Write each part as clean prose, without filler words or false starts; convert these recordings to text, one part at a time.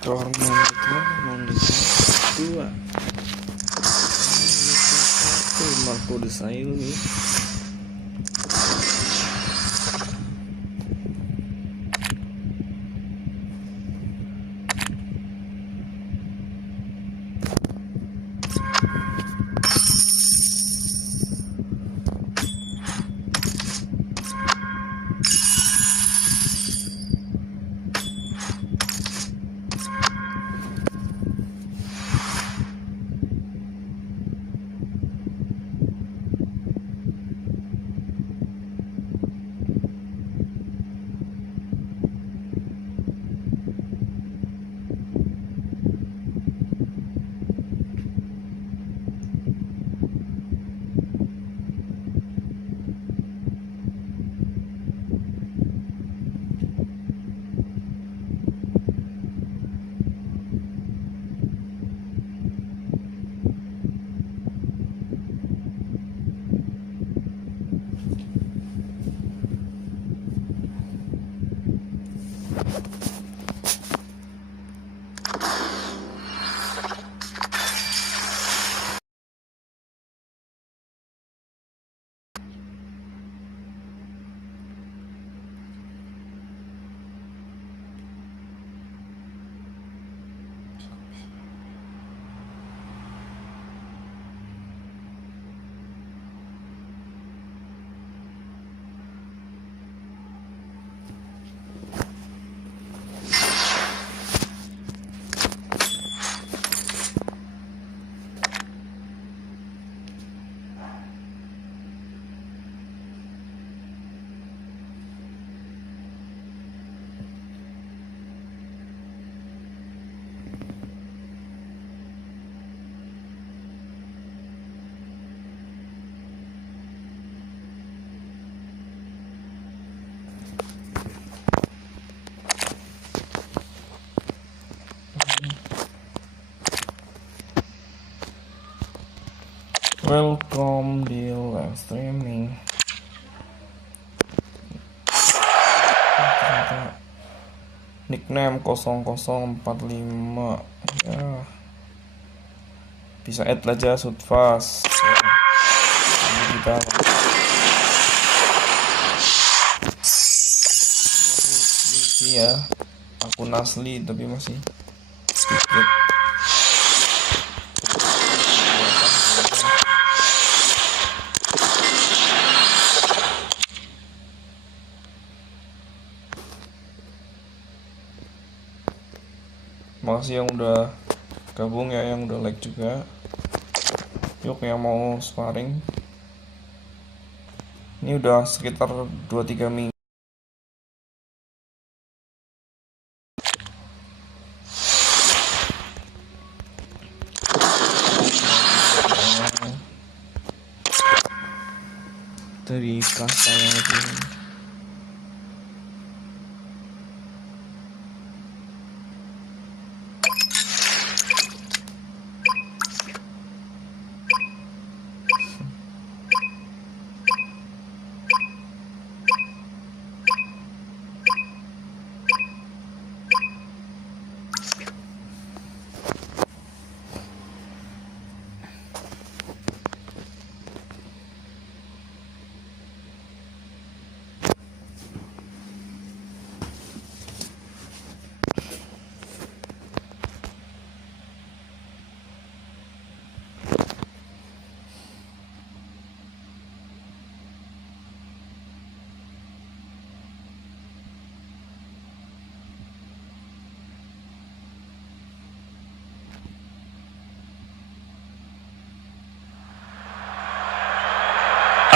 dua Marco Desail nih. Welcome di live streaming. Nickname 0045 ya. Bisa add aja Sudfast ya. Kita ya akun asli tapi masih sedikit. Makasih yang udah gabung ya, yang udah like juga. Yuk yang mau sparring. Ini udah sekitar 2-3 minggu. Dari kasta yang lebih.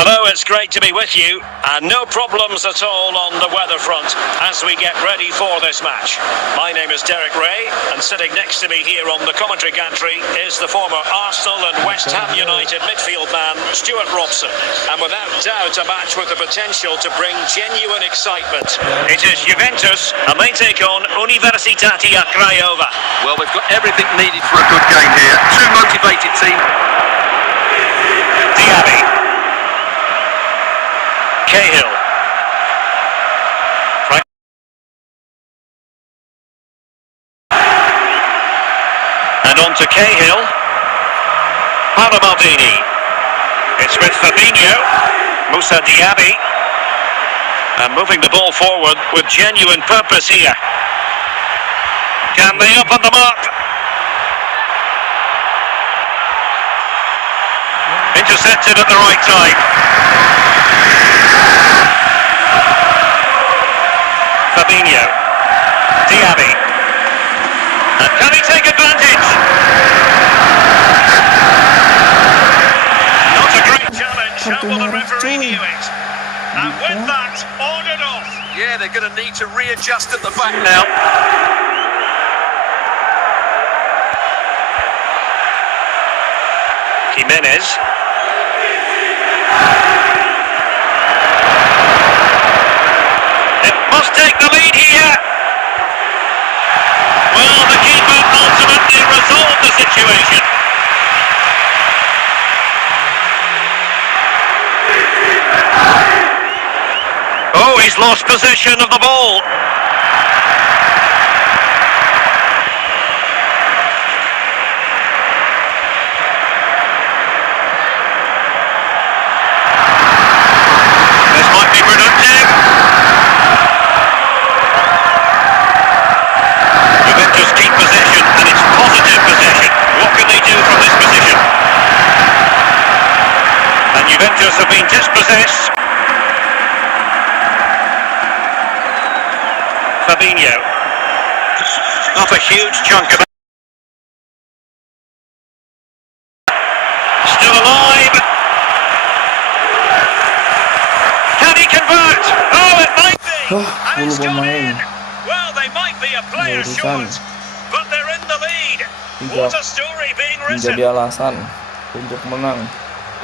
Hello, it's great to be with you, and no problems at all on the weather front as we get ready for this match. My name is Derek Ray, and sitting next to me here on the commentary gantry is the former Arsenal and West Ham United midfield man, Stuart Robson, and without doubt a match with the potential to bring genuine excitement. It is Juventus, and they take on Universitati Craiova. Well, we've got everything needed for a good game here. Two motivated teams. Diaby. Cahill. to Cahill. Maldini. It's with Fabinho. Moussa Diaby. And moving the ball forward with genuine purpose here. Can they open them up? Intercepted at the right time. Fabinho. Diaby. And can he take advantage? Not a great challenge. How will the referee view it? And with that, ordered off. Yeah, they're going to need to readjust at the back now. Jimenez. It must take the lead here. Well, the keeper ultimately resolved the situation. Oh, he's lost possession of the ball. This might be productive. Juventus keep possession, and it's positive possession. What can they do from this position? And Juventus have been dispossessed. Fabinho. Not a huge chunk of it. Still alive. Can he convert? Oh, it might be. And it's gone in. Well, they might be a player short, but they're in the lead. What a story being written. Menjadi alasan untuk menang.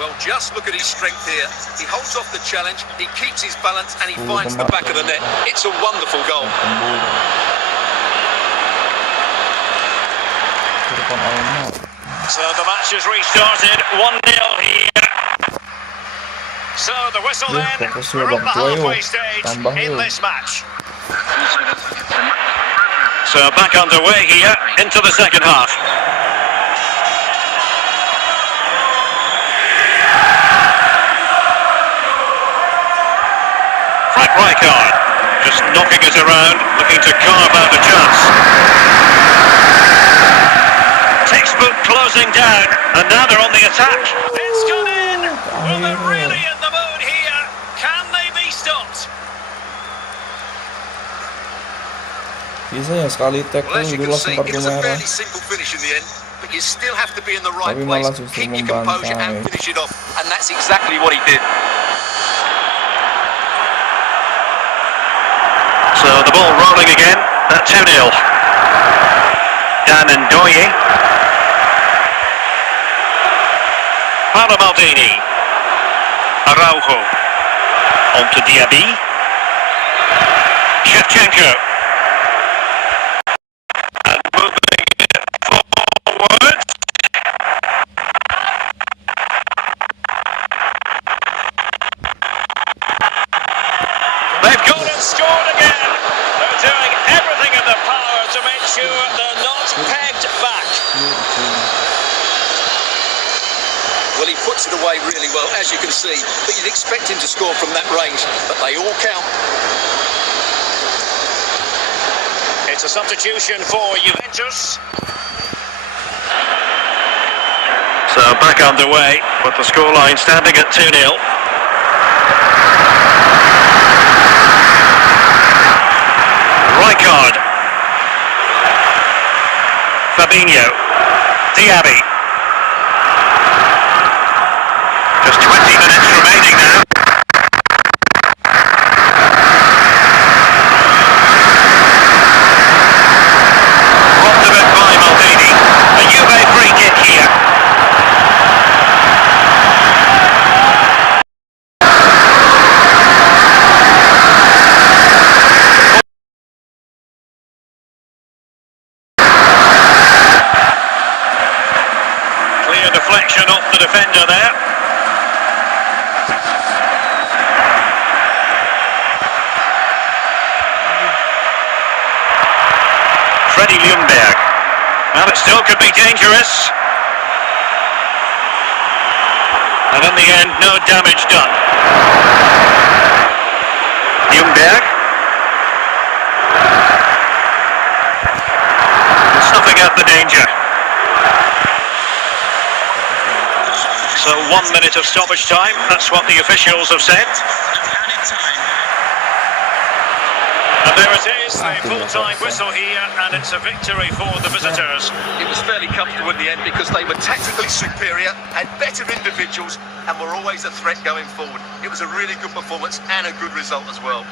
Well, just look at his strength here. He holds off the challenge, he keeps his balance, and he finds the back of the net. It's a wonderful goal. So the match has restarted, 1-0 here. So the whistle then, we're on the halfway stage in this match. So back underway here into the second half. Frank Rijkaard just knocking it around, looking to carve out a chance. Textbook closing down, and now they're on the attack. It's gone in! Well, they're really in the mood here. Can they be stopped? Biasanya sekali tackle Well, as you itu can langsung see, kartu it was a merah. fairly simple finish in the end, but you still have to be in the right Tapi place, malah justru keep your composure and membantai. finish it off, and that's exactly what he did. So the ball rolling again at 2-0. Dan Ndoye. Maldini. Araujo. On to Diaby. Shevchenko. And moving it forward. They've gone and scored again. They're doing everything in their power to make sure they're not pegged back. Well, he puts it away really well, as you can see, but you'd expect him to score from that range, but they all count. It's a substitution for Juventus. So back underway with the scoreline standing at 2-0. Rijkaard. Fabinho. Diaby. Just 20 minutes remaining now. Robbed of it by Maldini. A Juve free kick here. Clear deflection off the defender there. Freddie Ljungberg. Well, it still could be dangerous. And in the end, no damage done. Ljungberg. Snuffing out the danger. So 1 minute of stoppage time, that's what the officials have said. And there it is, the full-time whistle here, and it's a victory for the visitors. It was fairly comfortable in the end because they were tactically superior, had better individuals, and were always a threat going forward. It was a really good performance and a good result as well.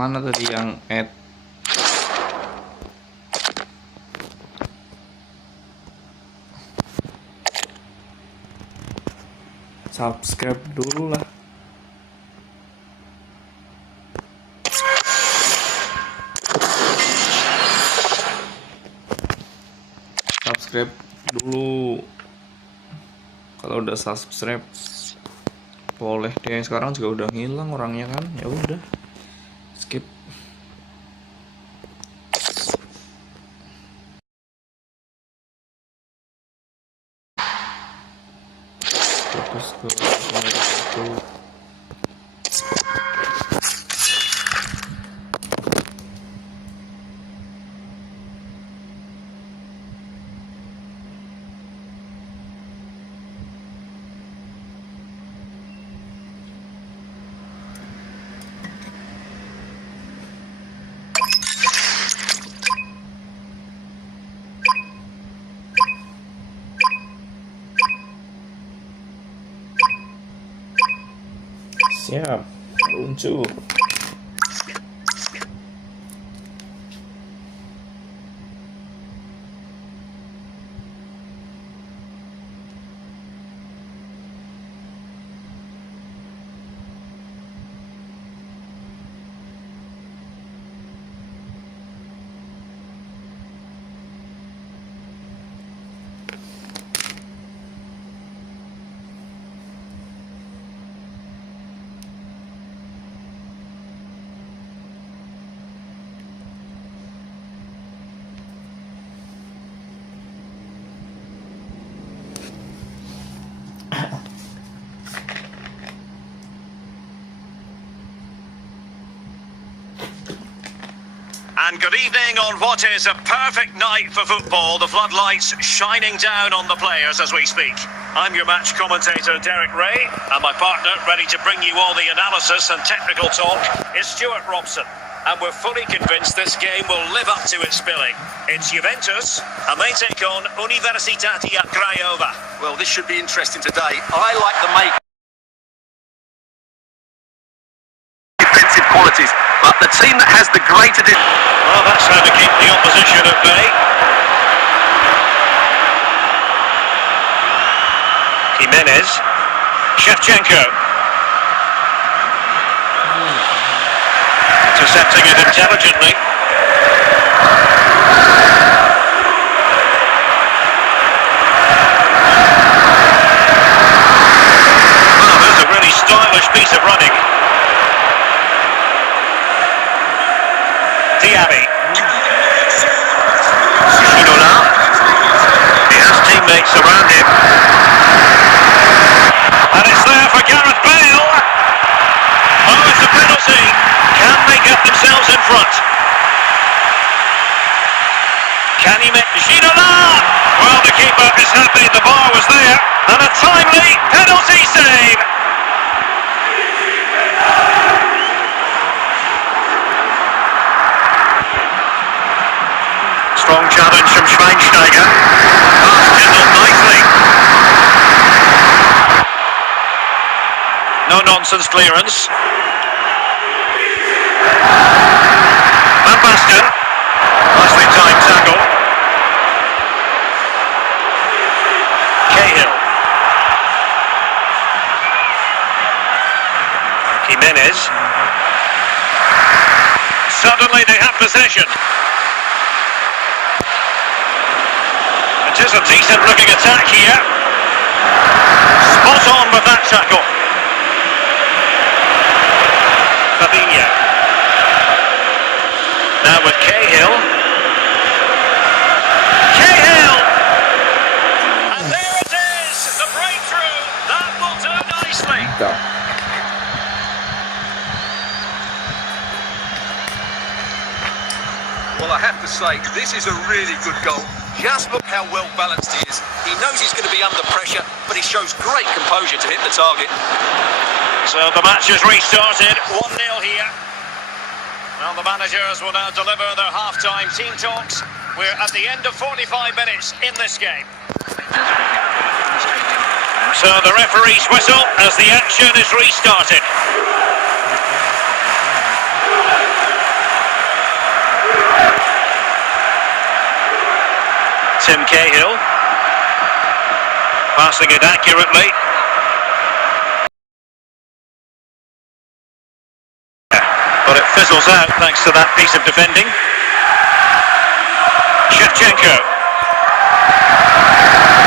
Mana tadi yang add? Subscribe dulu lah. Subscribe dulu. Kalau udah subscribe boleh deh. Sekarang juga udah ngilang orangnya kan. Ya udah. Skip. Fokus ke itu. Siap, luncur. And good evening on what is a perfect night for football. The floodlights shining down on the players as we speak. I'm your match commentator, Derek Ray, and my partner, ready to bring you all the analysis and technical talk, is Stuart Robson. And we're fully convinced this game will live up to its billing. It's Juventus, and they take on Universitat Craiova. Well, this should be interesting today. I like the make defensive qualities, but the team that has the greater... Well, that's how to keep the opposition at bay. Jimenez, Shevchenko. Intercepting it intelligently. Oh, there's a really stylish piece of running. Diaby. He has teammates around him. And it's there for Gareth Bale. Oh, it's a penalty. Can they get themselves in front? Can he make Ginola? Well, the keeper is happy the bar was there. And a timely penalty save. Strong challenge from Schweinsteiger. Passed Kendall nicely. No nonsense clearance. Van Basten. Nicely timed tackle. Cahill. Jimenez. Suddenly they have possession. It is a decent looking attack here. Spot on with that tackle. Pastinya. Now with Cahill. Cahill! And there it is, the breakthrough. That will do nicely. Well, I have to say, this is a really good goal. Just look how well balanced he is. He knows he's going to be under pressure, but he shows great composure to hit the target. So the match has restarted, 1-0 here. Well, the managers will now deliver their half-time team talks. We're at the end of 45 minutes in this game. So the referee's whistle as the action is restarted. Tim Cahill. Passing it accurately. But it fizzles out thanks to that piece of defending. Shevchenko.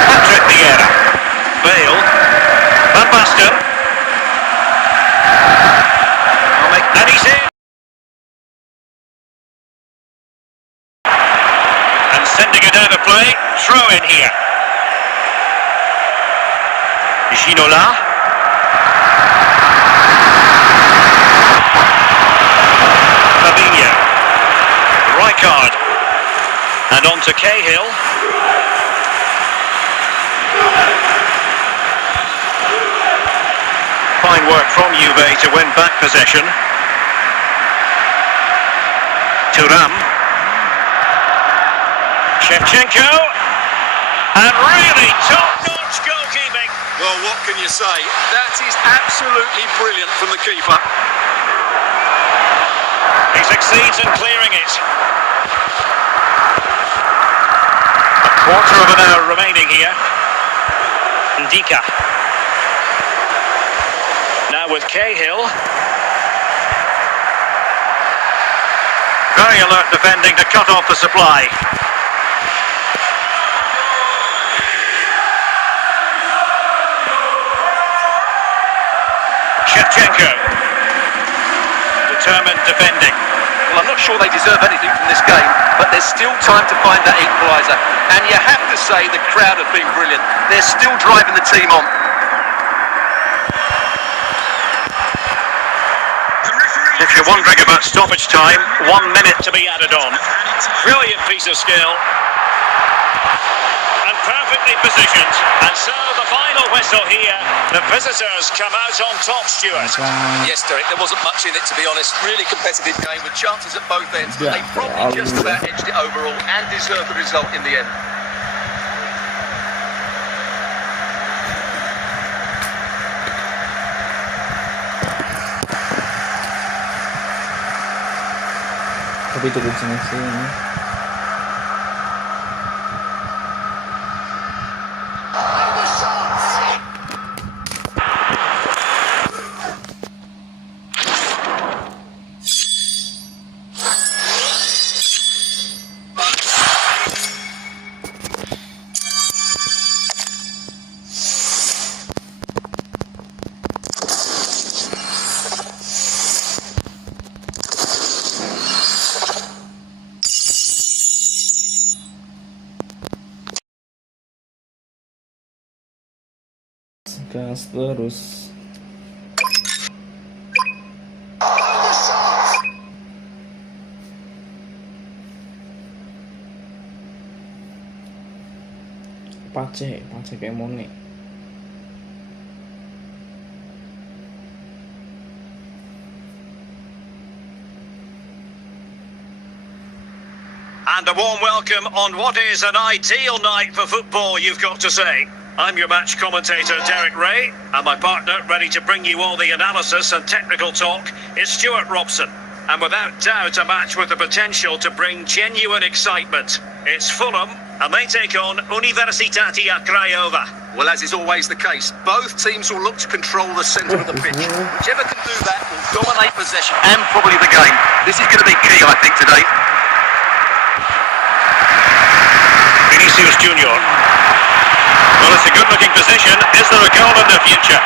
Patrick Vieira. Bale. Van Basten. And he's in. And sending it out of play. Throw in here. Ginola. Fabinho. Rijkaard. And on to Cahill. Fine work from Juve to win back possession. Thuram. Shevchenko. And really top-notch goalkeeping. Well, what can you say? That is absolutely brilliant from the keeper. He succeeds in clearing it. A quarter of an hour remaining here. Ndika. Now with Cahill. Very alert defending to cut off the supply. Shevchenko. Determined defending. Well, I'm not sure they deserve anything from this game, but there's still time to find that equaliser. And you have to say the crowd have been brilliant. They're still driving the team on. If you're wondering about stoppage time, 1 minute to be added on. Brilliant piece of skill. And perfectly positioned. And so the final whistle here. The visitors come out on top, Stuart. Yes, Derek, there wasn't much in it, to be honest. Really competitive game with chances at both ends. They probably just about edged it overall and deserved the result in the end. Tapi cukup sengit ini. Gas terus. Pace kayak Mone. And a warm welcome on what is an ideal night for football, you've got to say. I'm your match commentator, Derek Ray, and my partner, ready to bring you all the analysis and technical talk, is Stuart Robson. And without doubt, a match with the potential to bring genuine excitement. It's Fulham, and they take on Universitati Craiova. Well, as is always the case, both teams will look to control the centre of the pitch. Whichever can do that will dominate possession and probably the game. This is going to be key, I think, today. Vinicius Junior. Well, it's a good-looking position. Is there a goal in the future?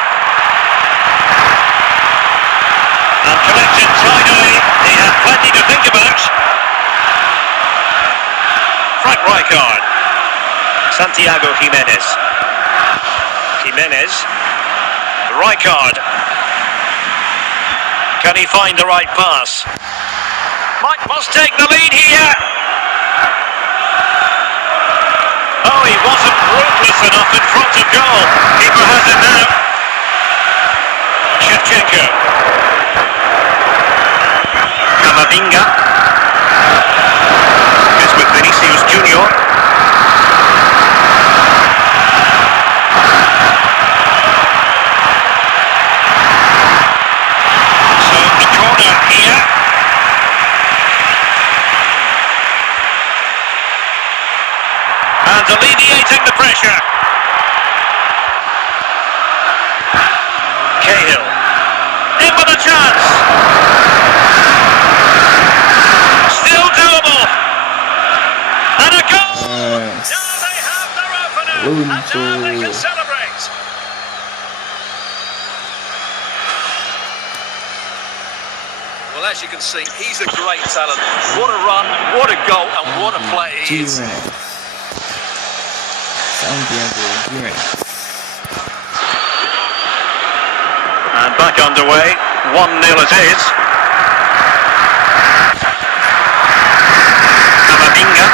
And collected tidily. He had plenty to think about. Frank Rijkaard. Santiago Jimenez. Rijkaard. Can he find the right pass? Mike must take the lead here. Oh, he wasn't ruthless enough in front of goal. Keeper has it now. Shevchenko. Camavinga. Is with Vinicius Junior. So a corner here. and alleviating the pressure. Cahill in with a chance. Still doable. And a goal. Yes. Now they have their opener, and now they can celebrate. Well, as you can see, he's a great talent. What a run, what a goal, and what a play he is. And back underway, 1-0 it is. Camavinga.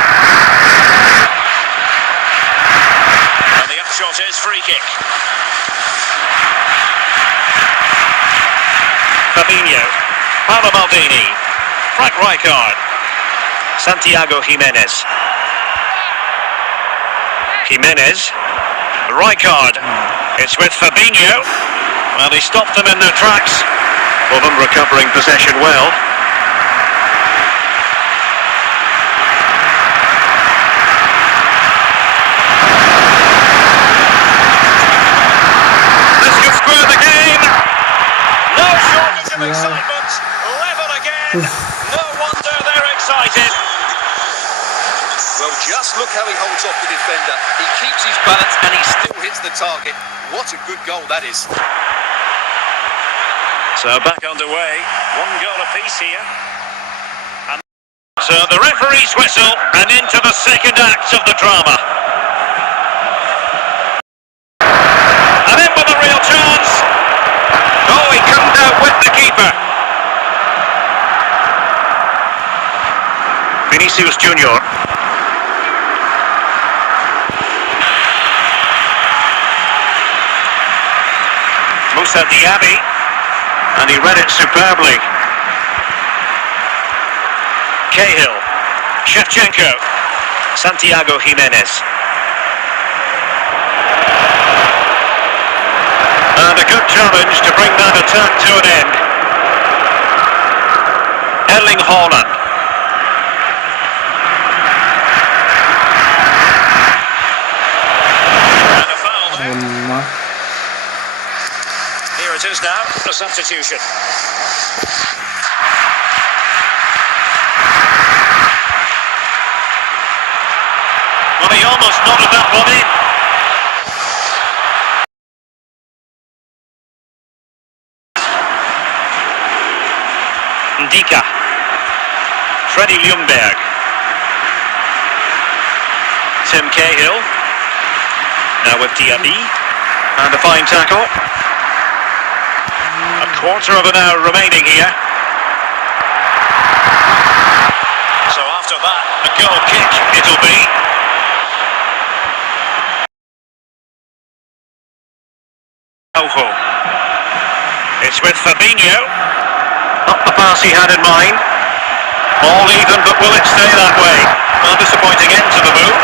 And the upshot is free kick. Fabinho. Paolo Maldini. Frank Rijkaard. Santiago Jimenez. Jimenez. Rijkaard. It's with Fabinho. Well, he stopped them in their tracks. Fulham recovering possession well. This could square the game. No shortage of excitement. Level again. No wonder they're excited. Well, just look how he holds off the defender. He keeps his balance and he still hits the target. What a good goal that is. So back underway, 1 goal apiece here. And so the referee's whistle and into the second act of the drama. And in with a real chance. Oh, he couldn't outwit the keeper. Vinicius Junior. Moussa Diaby. And he read it superbly. Cahill, Shevchenko, Santiago Jimenez. And a good challenge to bring that attack to an end. Erling Haaland. And a foul there. Here it is now, a substitution. Well, he almost nodded that one in. Ndika. Freddie Ljungberg. Tim Cahill. Now with Diaby. And a fine tackle. A quarter of an hour remaining here. So after that, a goal kick it'll be. Ojo. It's with Fabinho. Not the pass he had in mind. All even, but will it stay that way? Well, disappointing end to the move.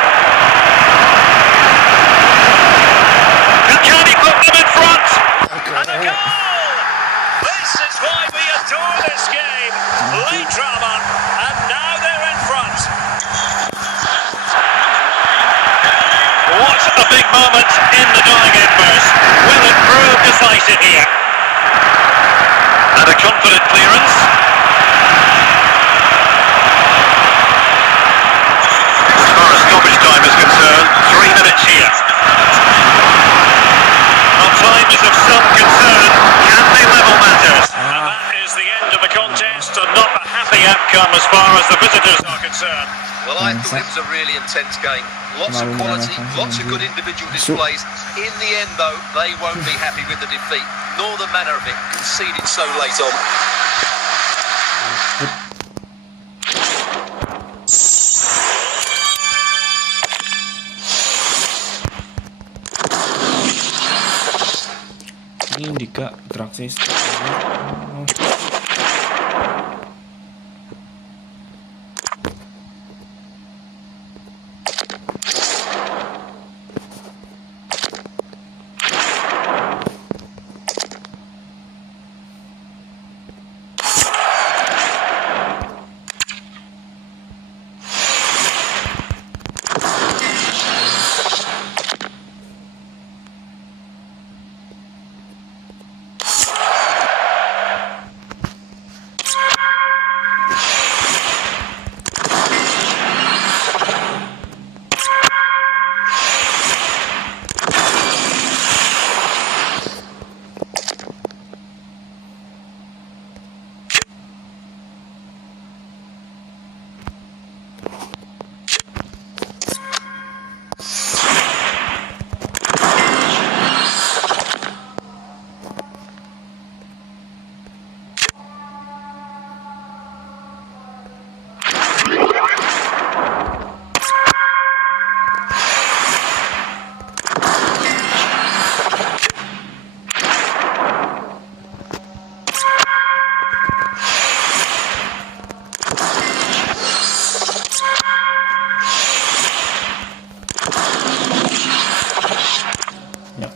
Can he put them in front? And a goal! This is why we adore this game. Late drama, and now they're in front. What a big moment in the dying embers. Will it prove decisive here? And a confident clearance. As far as stoppage time is concerned, 3 minutes here. Well, time is of some concern. Can they level matters? And that is the end of the contest, and not a happy outcome as far as the visitors are concerned. Well, I thought it was a really intense game. Lots of quality, lots of good individual displays. In the end, though, they won't be happy with the defeat, nor the manner of it, conceded so late on. Ini Dika Traksis.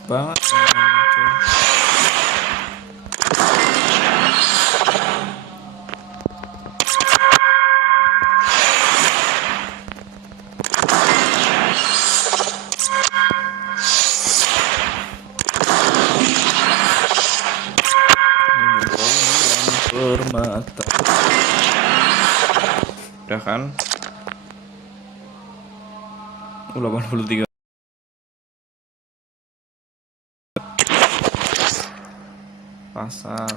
banget teman-teman, coy. Permata. Udah kan? 83. Pasar.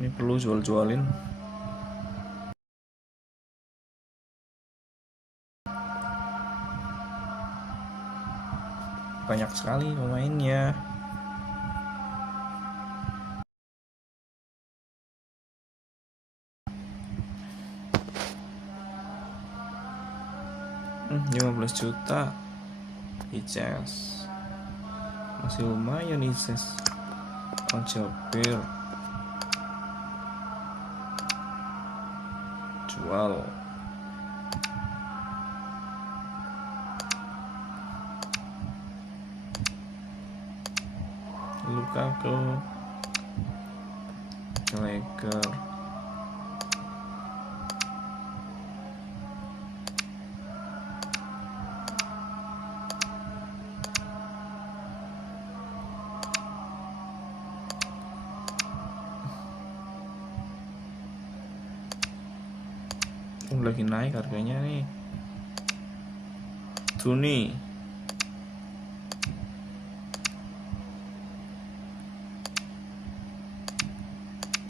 Ini perlu jual-jualin. Banyak sekali pemainnya. $15 juta. Ices. Masih lumayan Ices. Ojopir. Jual. Lukaku. Leker. Lagi naik harganya nih. Tuni.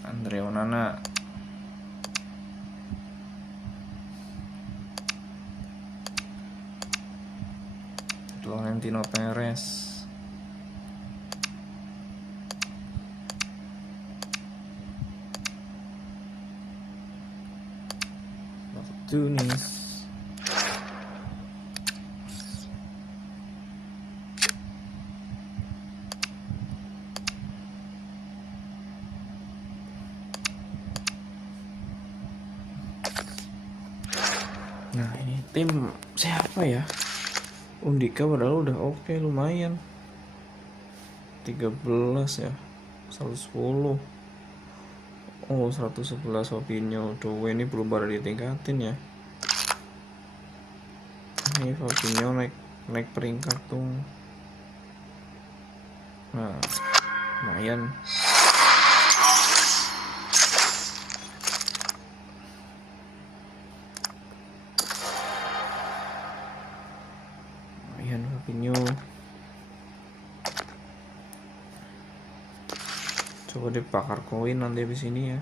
Andre Onana. Florentino Perez. Tunis. Nah ini tim siapa ya? Undika padahal udah oke, lumayan 13 ya, 110. Oh 111 Fabinho. Doe ini belum pada ditingkatin ya. Ini Fabinho naik peringkat tuh. Nah lumayan. Fabinho. Coba dibakar koin nanti habis ini ya.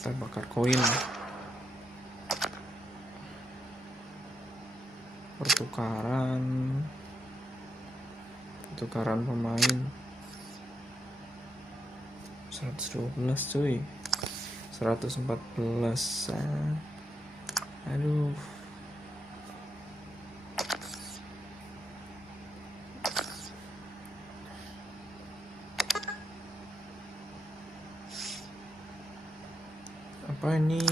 Kita bakar koin. Pertukaran pemain 112 cuy, 114. Aduh. Apa ini?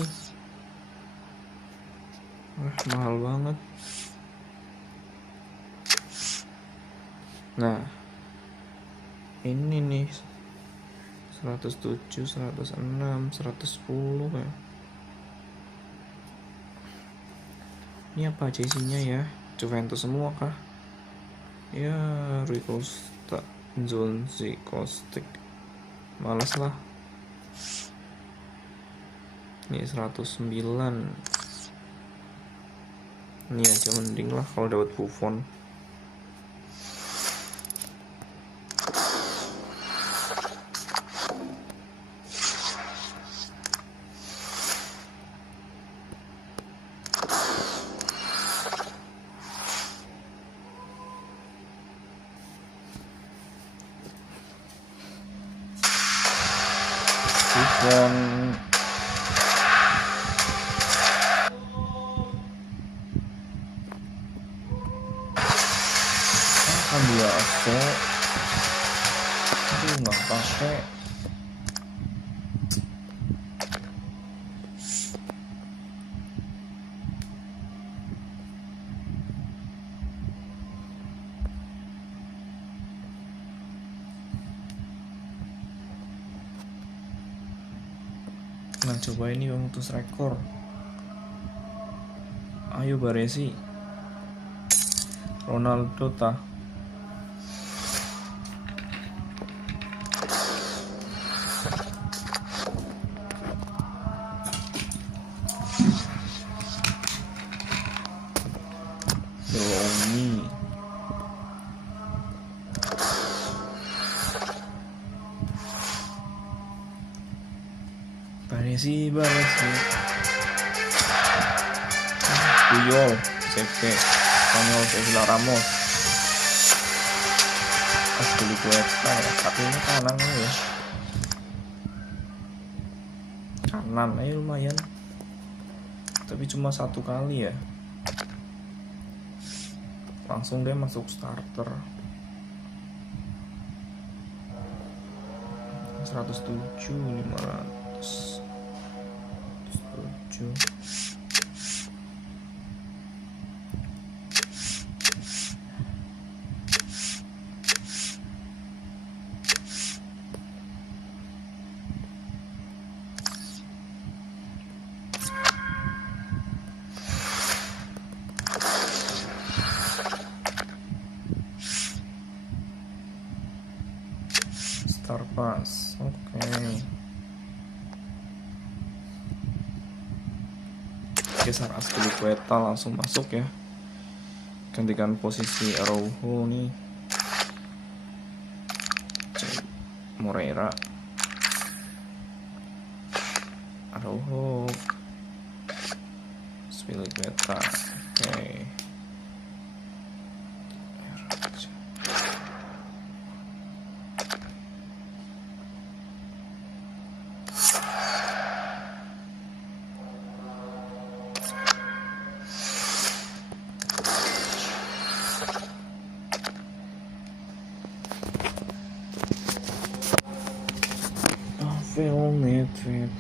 Mahal banget. Nah, ini nih 107, 106, 110 ya. Ini apa aja isinya ya? Juventus semua kah? Ya, Rui Costa, Zonzi, Kostik. Males lah. Ini 109. Ini aja mending lah kalau dapat Buffon. Dan ambil aso. Aduh, nggak pakai. Nah, coba ini untuk rekor. Ayo Baresi. Ronaldo tah. Domi. Baresi. Puyol, CP, Spanyol, Sevilla Ramos. Asli Gueta ya, tapi ini kanan ya. Kanan aja lumayan. Tapi cuma 1 kali ya. Langsung dia masuk starter. 107, 500. 107. Star pass, oke. Geser Aspilicueta langsung masuk ya. Gantikan posisi Araujo nih. Moreira. Araujo. Aspilicueta, oke. Film trip.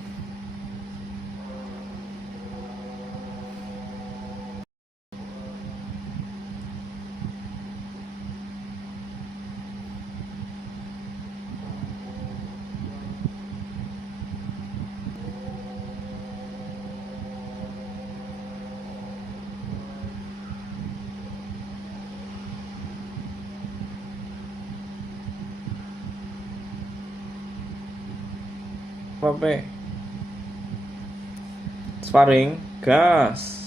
Apa? Sparring, gas.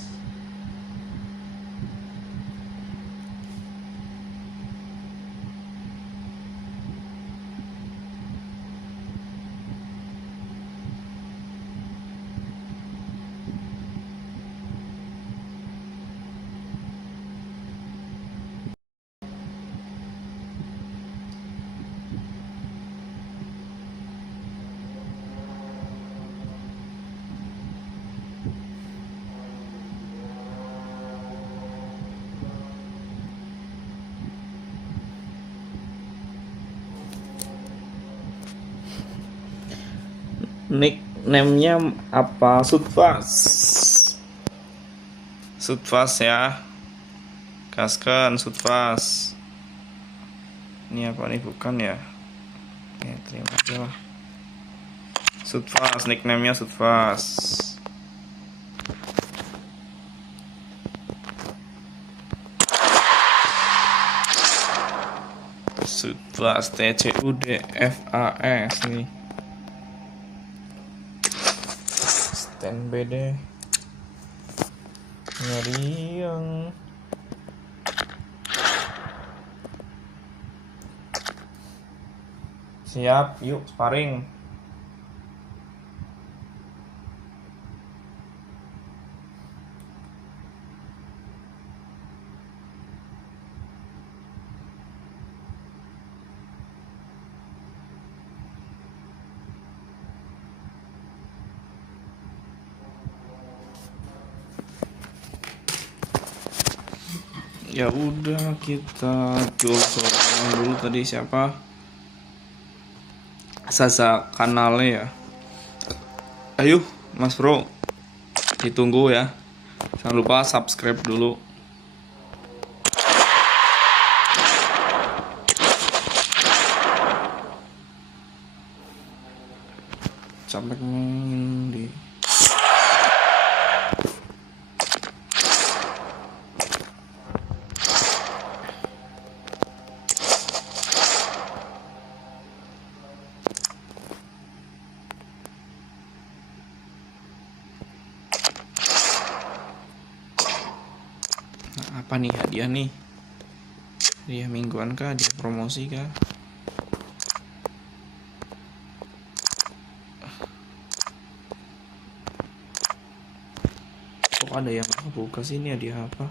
Nickname-nya apa? Sudfas ya. Gaskan Sudfas. Ini apa nih, bukan ya? Ya, terima aja lah. Sudfas, nickname-nya Sudfas. Sudfas, TCUDFAS nih. Standby deh. Nyari yang siap, yuk sparring. Ya udah, kita jual dulu. Tadi siapa? Sasa kanalnya ya. Ayo Mas Bro, ditunggu ya. Jangan lupa subscribe dulu. Sampai di apa nih hadiah nih? Hadiah mingguan kah? Hadiah promosi kah? Kok ada yang buka sih, ini hadiah apa?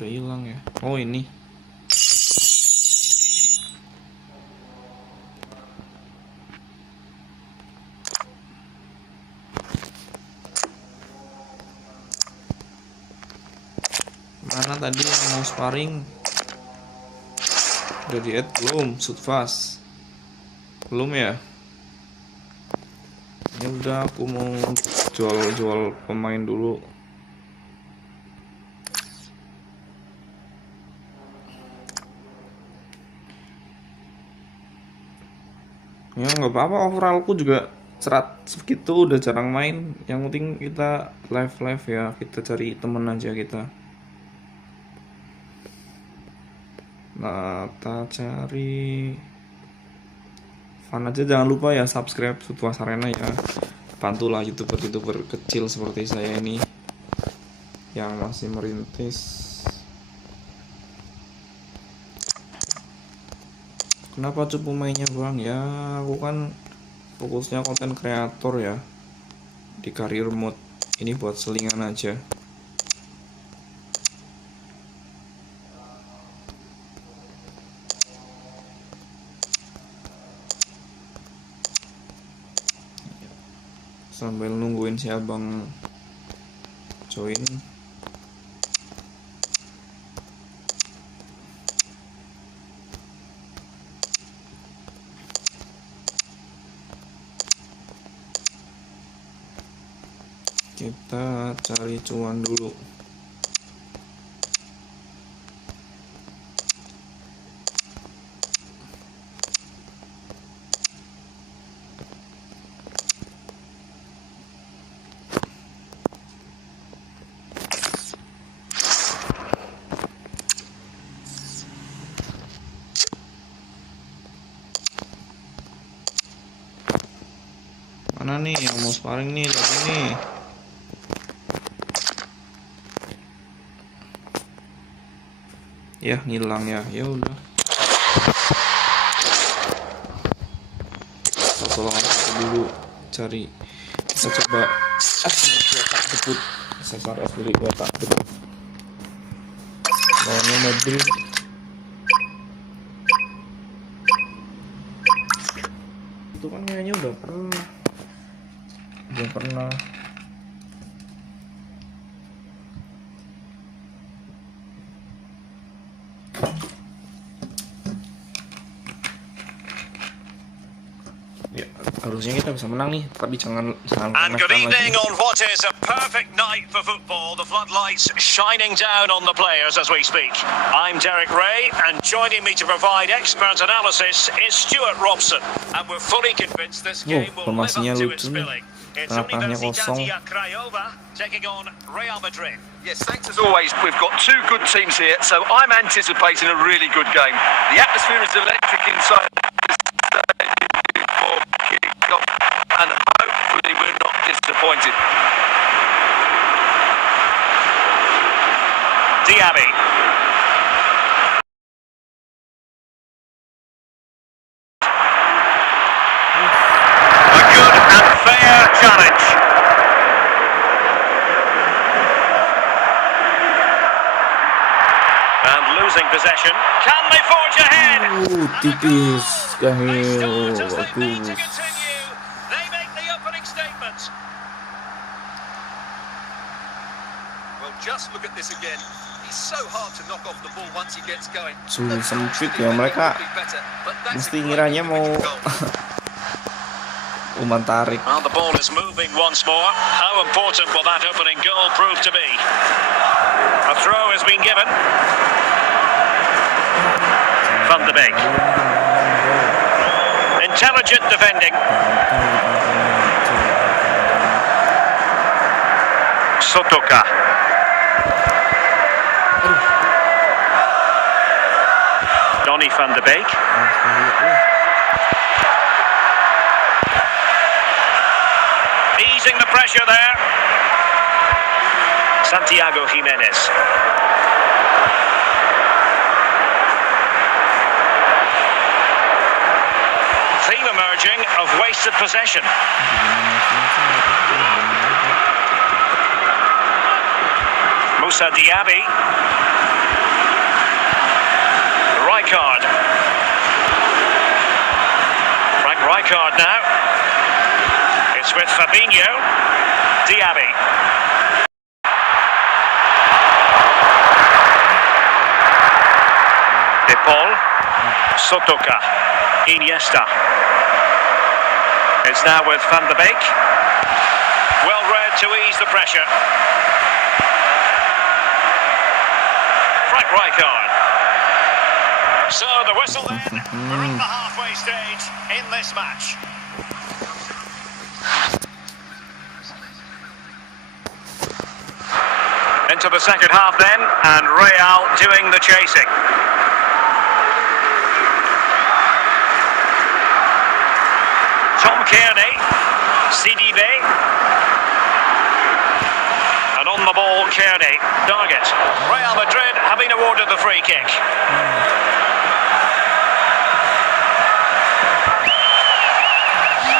Udah hilang ya. Oh ini. Mana tadi yang mau sparring? Udah di add belum? Shoot fast belum ya? Ya udah, aku mau jual pemain dulu. Ya nggak apa-apa, overallku juga serat segitu, udah jarang main. Yang penting kita live ya, kita cari temen aja kita. Nah, kita cari fun aja. Jangan lupa ya subscribe Sutuas Arena ya. Bantulah youtuber kecil seperti saya ini yang masih merintis. Kenapa cukup mainnya bang? Ya aku kan fokusnya konten kreator ya, di career mode ini buat selingan aja. Sambil nungguin si abang join. Kita cari cuan dulu. Mana nih yang mau sparring nih tadi nih? Ya ngilang ya. Ya udah. Tolong aku dulu cari. Kita coba tak debut. Saya cari dulu tak debut. Lawannya mobil. Itu kan kayaknya udah pernah. Ya, harusnya kita bisa menang nih, tapi jangan And good evening on what is a perfect night for football. The floodlights shining down on the players as we speak. I'm Derek Ray, and joining me to provide expert analysis is Stuart Robson. And we're fully convinced this game will live up to its billing. It's Universitatea Craiova taking on Real Madrid. Yes, thanks as always. We've got two good teams here, so I'm anticipating a really good game. The atmosphere is electric inside the stadium for kick-off, and hopefully we're not disappointed. Diaby. A good and fair challenge. And losing possession. Can they forge ahead? Tipis, Gahil, As they made to bagus. continue, they make statement. Well, just look at this again. He's so hard to knock off the ball once he gets going. Sulit sempit ya, mereka mesti ngiranya mau umpan tarik. Well, the ball is moving once more. How important will that opening goal prove to be? A throw has been given. Van de Beek. Intelligent defending. Sotoka. Donny van de Beek. Easing the pressure there. Santiago Jimenez. Theme emerging of wasted possession. Moussa Diaby. Rijkaard. Frank Rijkaard now. It's with Fabinho. Diaby. De Paul. Sotoka. Iniesta. It's now with Van de Beek. Well read to ease the pressure. Frank Rijkaard. So the whistle then. We're at the halfway stage in this match. Into the second half then, and Real doing the chasing. Tom Kearney, CDB, and on the ball Kearney, target. Real Madrid have been awarded the free kick.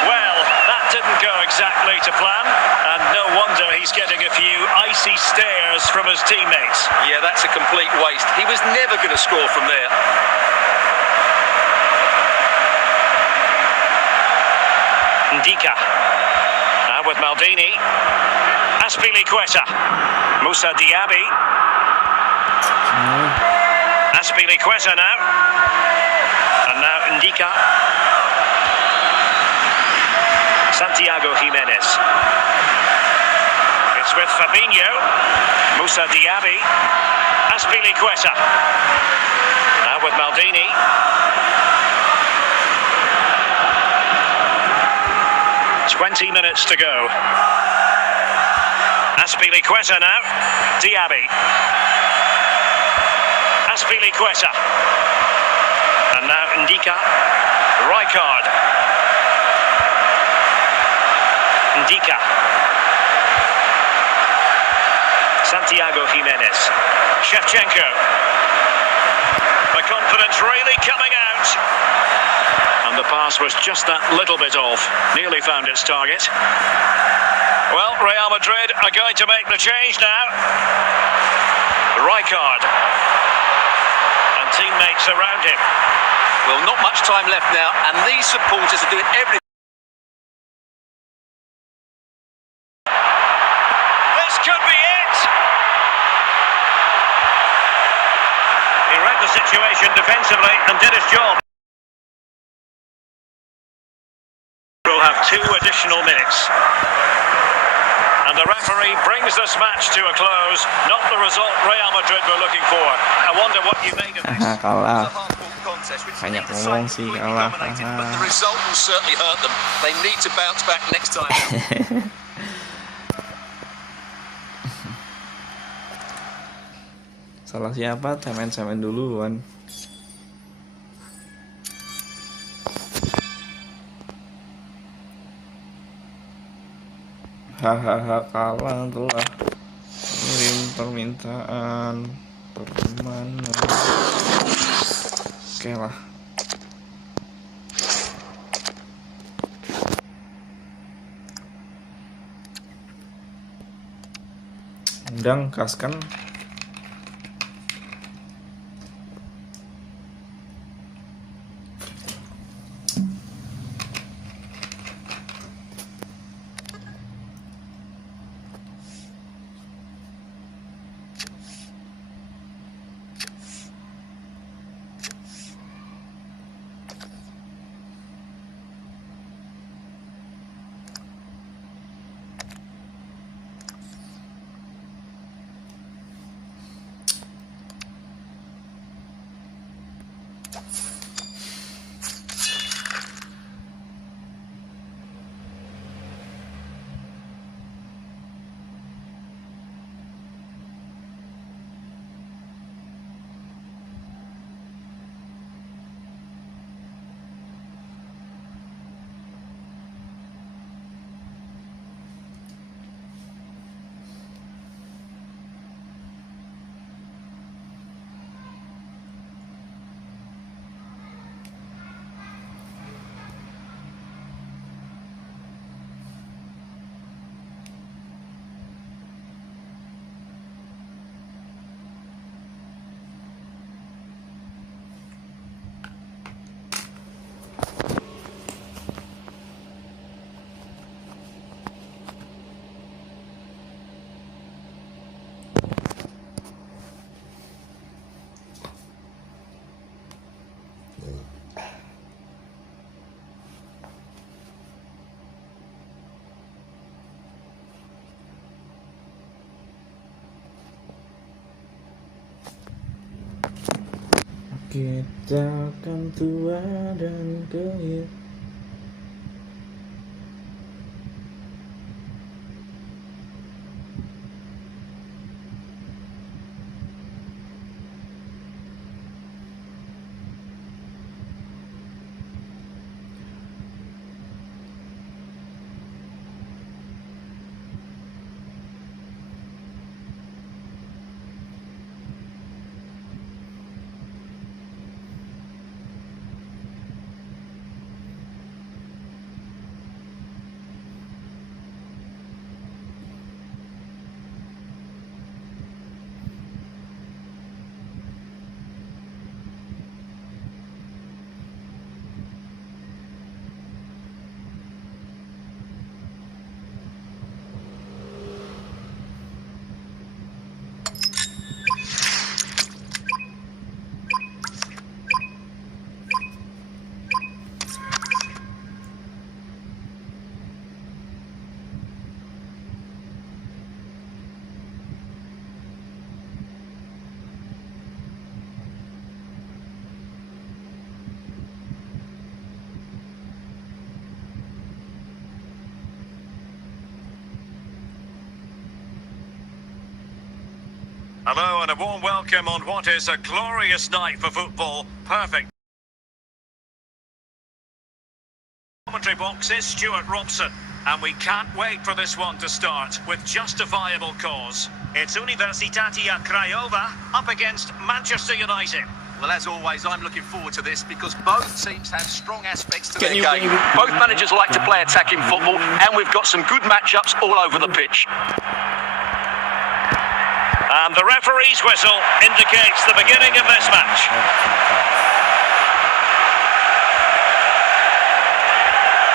Well, that didn't go exactly to plan, and no wonder he's getting a few icy stares from his teammates. Yeah, that's a complete waste. He was never going to score from there. Ndika. Now with Maldini. Aspilicueta. Moussa Diaby. Aspilicueta now. And now Ndika. Santiago Jimenez. It's with Fabinho. Moussa Diaby. Aspilicueta. Now with Maldini. 20 minutes to go. Aspilicueta now. Diaby. Aspilicueta. And now Ndika. Rijkaard. Ndika. Santiago Jimenez. Shevchenko. The confidence really coming out. And the pass was just that little bit off. Nearly found its target. Well, Real Madrid are going to make the change now. Rijkaard. And teammates around him. Well, not much time left now, and these supporters are doing everything. This could be it. He read the situation defensively and did his job. We'll have 2 additional minutes. And the referee brings this match to a close. Not the result Real Madrid were looking for. I wonder what you made of this. Kalah. It's a hard-fought contest, which Banyak neither ngomong side sih, completely kalah. dominated, but the result will certainly hurt them. They need to bounce back next time. Salah siapa? Cemen duluan. Hahaha, kalah telah kirim permintaan pertemanan. Oke lah. Undang kaskan. Kita akan tua dan kaya. Hello and a warm welcome on what is a glorious night for football. Perfect. Commentary box is Stuart Robson, and we can't wait for this one to start with justifiable cause. It's Universitatea Craiova up against Manchester United. Well, as always, I'm looking forward to this because both teams have strong aspects to Can their you- game. Both managers like to play attacking football, and we've got some good matchups all over the pitch. And the referee's whistle indicates the beginning of this match.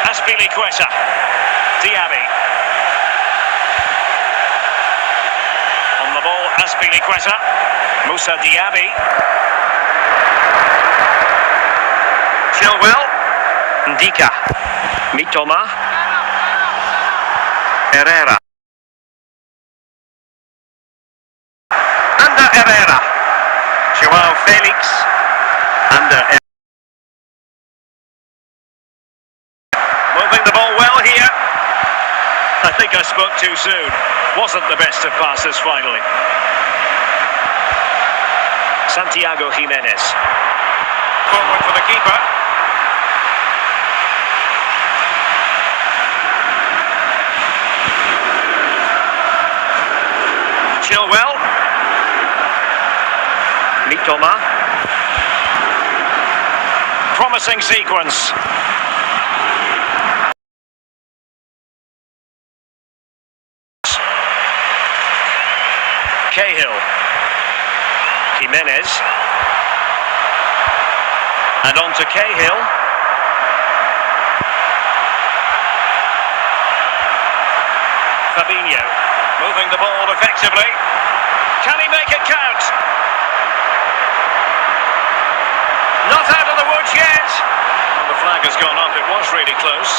Aspilicueta, Diaby. On the ball, Aspilicueta, Moussa Diaby. Chilwell, Ndika, Mitoma, Herrera. Under Herrera, Joao Felix, under moving the ball well here. I think I spoke too soon. Wasn't the best of passes finally. Santiago Jimenez. Forward for the keeper. Chilwell. Mitoma. Promising sequence. Cahill. Jimenez. And on to Cahill. Fabinho. Moving the ball effectively. Can he make it count? Not out of the woods yet. Well, the flag has gone up. It was really close.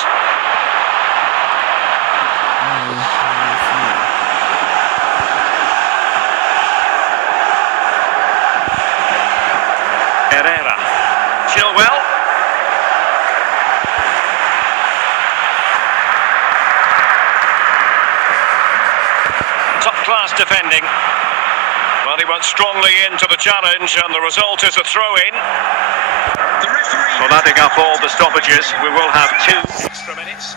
Herrera. Chilwell. Top-class defending. Well, he went strongly into the challenge, and the result is a throw-in. Well, adding up all the stoppages, we will have 2 extra minutes.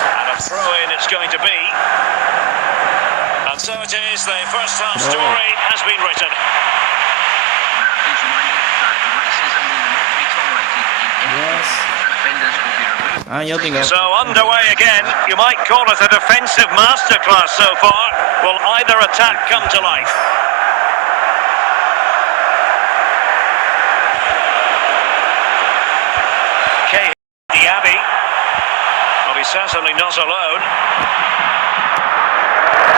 And a throw-in it's going to be. And so it is, the first half story has been written. Ayo tinggal. So underway again, you might call it a defensive masterclass so far. Will either attack come to life? Diaby. Well, he's certainly not alone.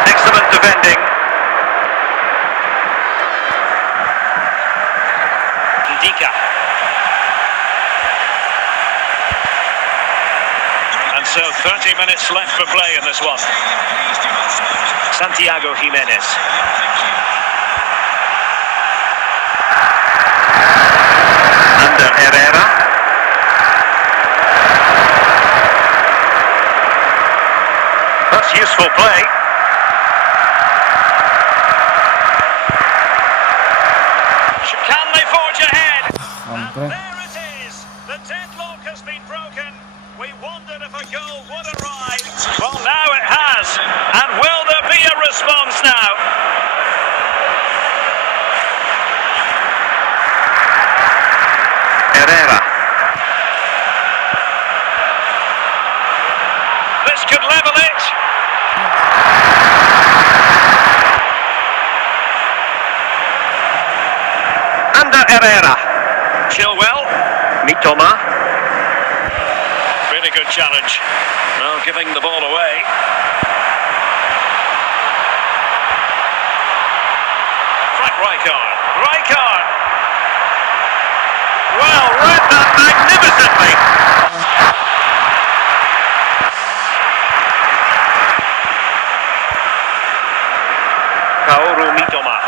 Excellent defending. Ndika. And so 30 minutes left for play in this one. Santiago Jimenez. That's useful play. Can they forge ahead? And there it is. The deadlock has been broken. We wondered if a goal would arrive. Well, now it has. And will there be a response now? This could level it. Herrera. Chilwell. Mitoma. Really good challenge. Well, giving the ball away. Frank Rijkaard. Rijkaard. Well, read that magnificently. Kaoru Mitoma.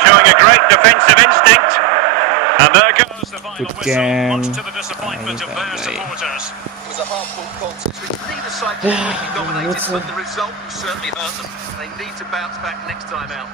Showing a great defensive instinct. And there goes the final whistle, much to the disappointment of their supporters. It was a hard-fought contest with neither side completely dominated, but the result will certainly hurt them. They need to bounce back next time out.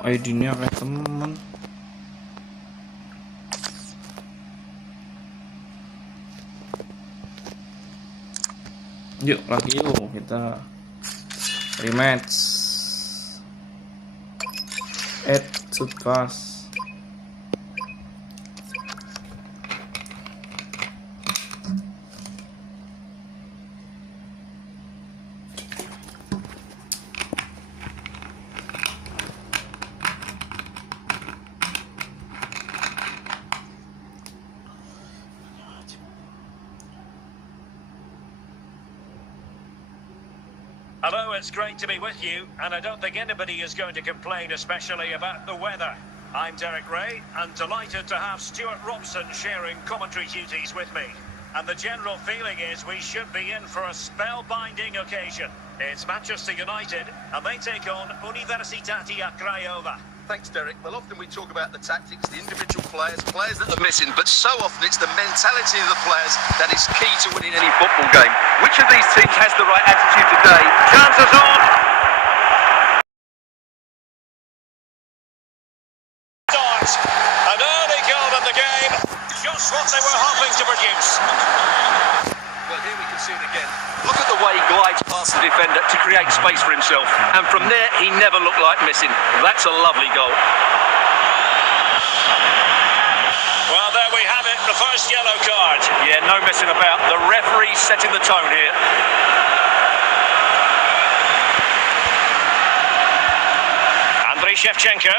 ID-nya kayak temen. Yuk lagi yuk kita rematch. Add shootcast. Hello, it's great to be with you, and I don't think anybody is going to complain, especially about the weather. I'm Derek Ray, and delighted to have Stuart Robson sharing commentary duties with me. And the general feeling is we should be in for a spellbinding occasion. It's Manchester United, and they take on Universitati Craiova. Thanks, Derek. Well, often we talk about the tactics, the individual players that are missing, but so often it's the mentality of the players that is key to winning any football game. Which of these teams has the right attitude today? Chances on. Start. An early goal in the game. Just what they were hoping to produce. Well, here we can see it again. Look at the way he glides past the defender to create space for himself. And from there, he never looked like missing. That's a lovely goal. Well, there we have it, the first yellow card. Yeah, no messing about. The referee's setting the tone here. Andriy Shevchenko.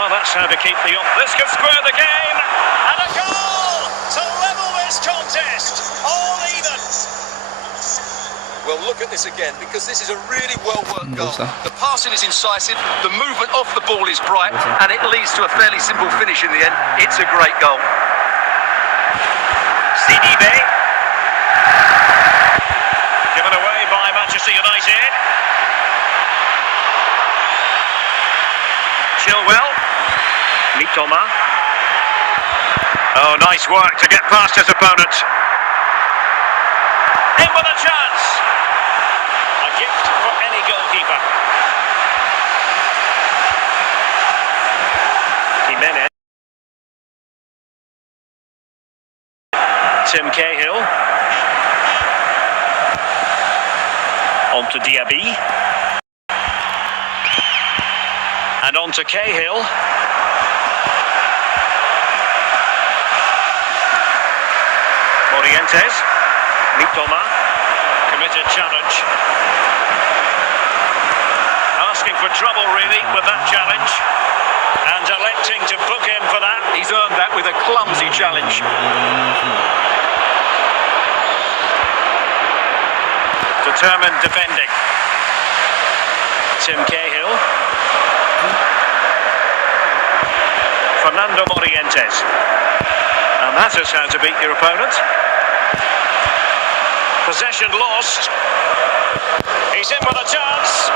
Well, that's how to keep the off. This could square the game. And a goal to level this contest. All even. Well, look at this again, because this is a really well-worked Nggak goal. usah. The passing is incisive, the movement off the ball is bright, and it leads to a fairly simple finish in the end. It's a great goal. CDB. Given away by Manchester United. Chilwell. Mitoma. Oh, nice work to get past his opponent. In with a chance. A gift for any goalkeeper. Jimenez. Tim Cahill. On to Diaby. And on to Cahill. Morientes. Mitoma. Committed challenge. Asking for trouble, really, with that challenge. And electing to book him for that. He's earned that with a clumsy challenge. Determined defending. Tim Cahill. Fernando Morientes. And that is how to beat your opponent. Possession lost. He's in with a chance.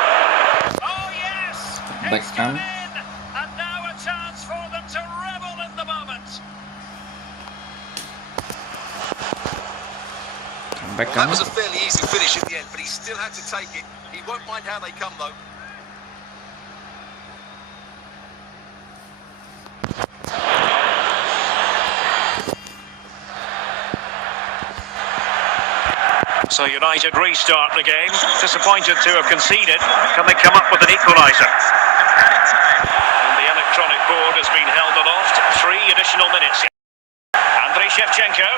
Oh yes! It's Back gone in. And now a chance for them to revel in the moment. Back That kan. was a fairly easy finish in the end, but he still had to take it. He won't mind how they come, though. So United restart the game. Disappointed to have conceded. Can they come up with an equaliser? And the electronic board has been held aloft. 3 additional minutes. Andriy Shevchenko.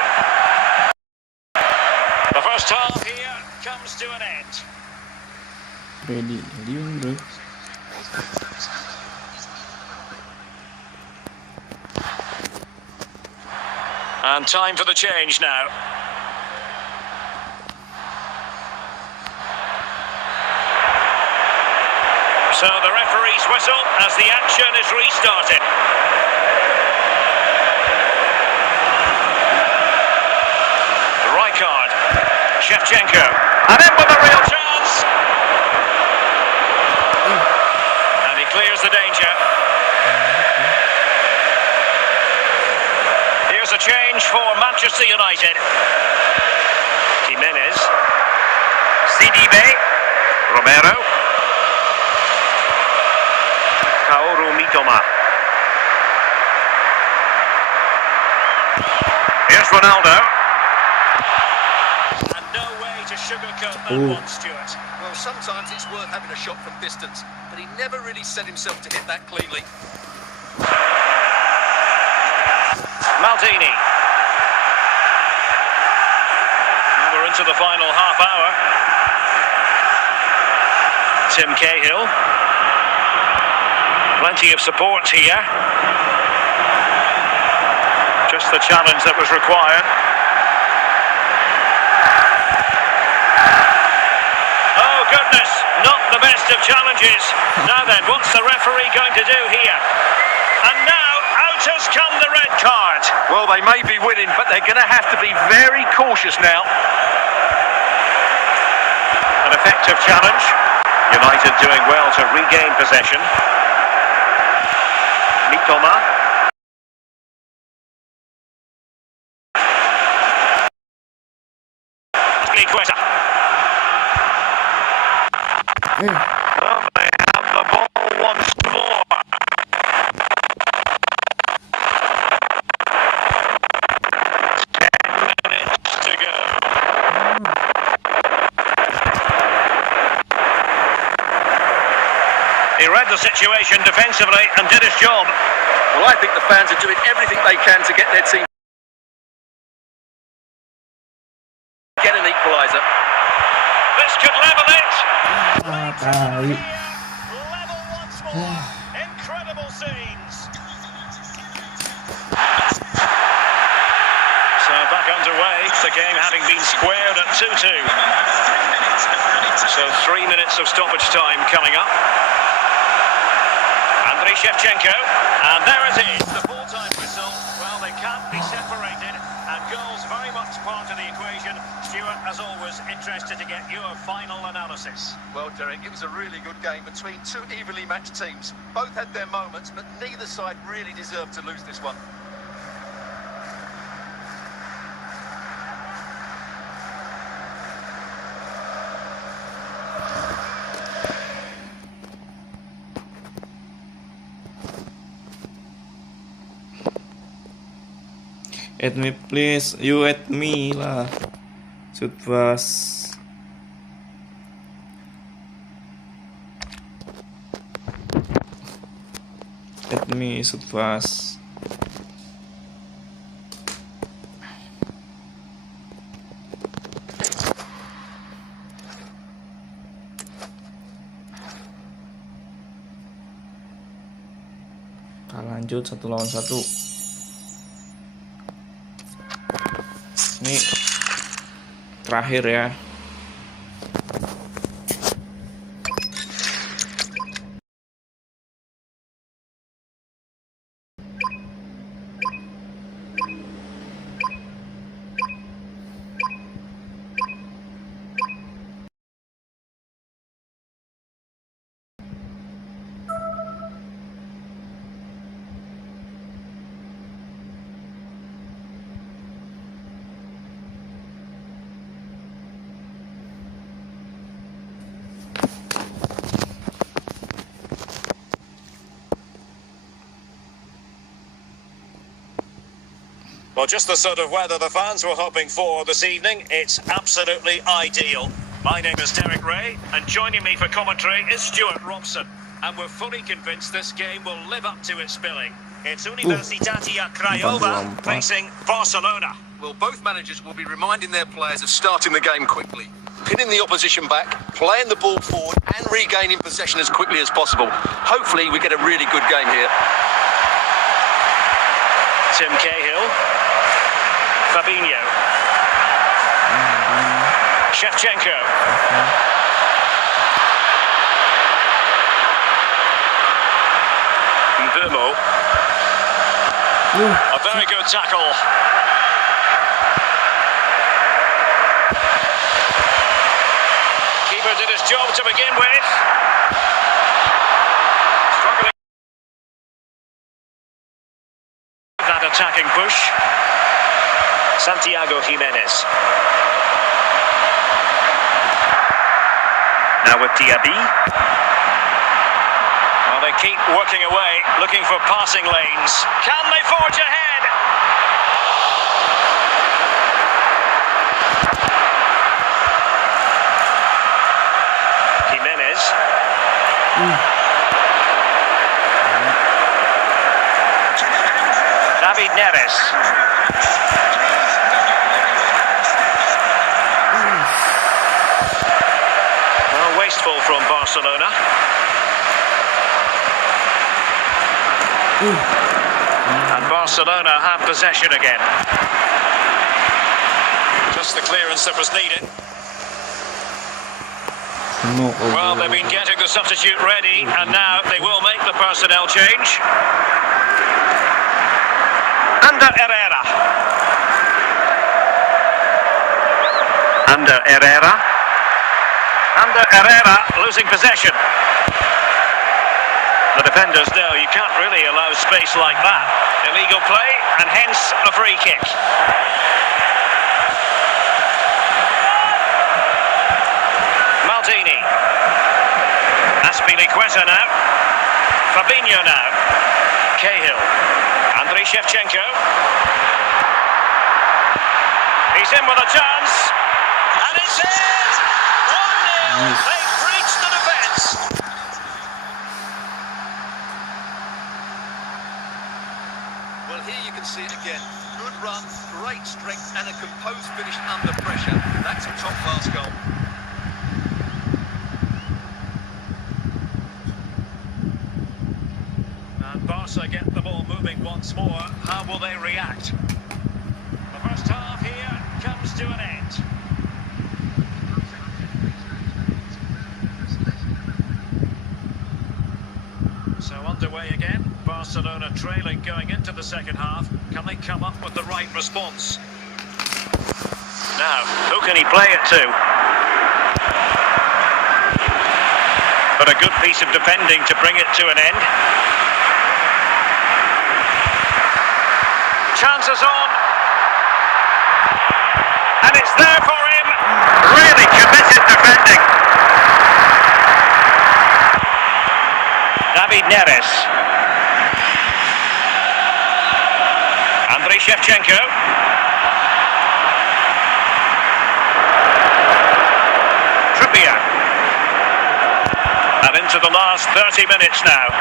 The first half here comes to an end. Ready, bro. And time for the change now. So the referee's whistle as the action is restarted. The right card. Shevchenko. And in with a real chance. And he clears the danger. Here's a change for Manchester United. Jimenez. CDB. Romero. Mitoma. Here's Ronaldo. And no way to sugarcoat that one, Stuart. Well, sometimes it's worth having a shot from distance, but he never really set himself to hit that cleanly. Maldini. And we're into the final half hour. Tim Cahill. Plenty of support here. Just the challenge that was required. Oh goodness, not the best of challenges. Now then, what's the referee going to do here? And now, out has come the red card. Well, they may be winning, but they're going to have to be very cautious now. An effective challenge. United doing well to regain possession. Mitoma. Well, they have the ball once more. 10 minutes to go. He read the situation defensively and did his job. Well, I think the fans are doing everything they can to get their team get an equaliser. This could level it. Tai. Level once more. Incredible scenes. So Well, back underway, the game having been squared at 2-2. So 3 minutes of stoppage time coming up. Andriy Shevchenko, and there it is, the full-time whistle. Well, they can't be separated, and goals very much part of the equation. Stuart, as always, interested to get your final analysis. Well, Derek, it was a really good game between two evenly matched teams. Both had their moments, but neither side really deserved to lose this one. Add me please, you add me lah. Shoot pass. Add me, shoot pass. Kita lanjut 1 lawan 1. Ini terakhir ya. Well, just the sort of weather the fans were hoping for this evening. It's absolutely ideal. My name is Derek Ray, and joining me for commentary is Stuart Robson. And we're fully convinced this game will live up to its billing. It's Universitatea Craiova facing Barcelona. Well, both managers will be reminding their players of starting the game quickly, pinning the opposition back, playing the ball forward and regaining possession as quickly as possible. Hopefully we get a really good game here. Tim Cahill. Fabinho. Shevchenko. Mbumo. A very good tackle. Keeper did his job to begin with. Struggling with that attacking push. Santiago Jimenez. Now with Diaby. Well, they keep working away, looking for passing lanes. Can they forge ahead? Jimenez. David Neres. Wasteful from Barcelona. And Barcelona have possession again. Just the clearance that was needed. Well, they've been getting the substitute ready, and now they will make the personnel change. Ander Herrera. Ander Herrera. Ander Herrera losing possession. The defenders know you can't really allow space like that. Illegal play, and hence a free kick. Maldini. Aspilicueta now. Fabinho now. Cahill. Andriy Shevchenko. He's in with a chance. And it's in! 1-0. They've breached the defence. Well, here you can see it again. Good run, great strength, and a composed finish under pressure. That's a top-class goal. And Barca get the ball moving once more. How will they react? The first half to an end. So underway again. Barcelona trailing going into the second half. Can they come up with the right response? Now, who can he play it to? But a good piece of defending to bring it to an end. Chances on. And it's there for him. Really committed defending. David Neres. Andrei Shevchenko. Trippier. And into the last 30 minutes now.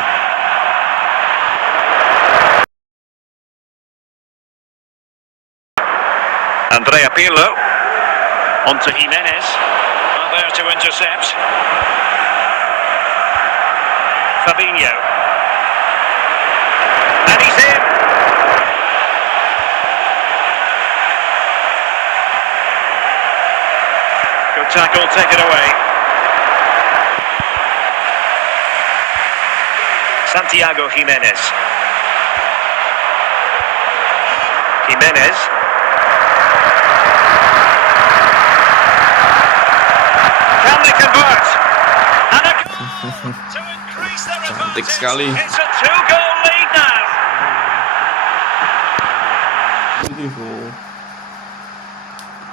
Andrea Pirlo. On to Jimenez. There to intercept. Fabinho. And he's in. Good tackle, take it away. Santiago Jimenez. Jimenez. Can they convert? And a goal to increase their advantage. sekali. It's a 2-goal lead now. Beautiful.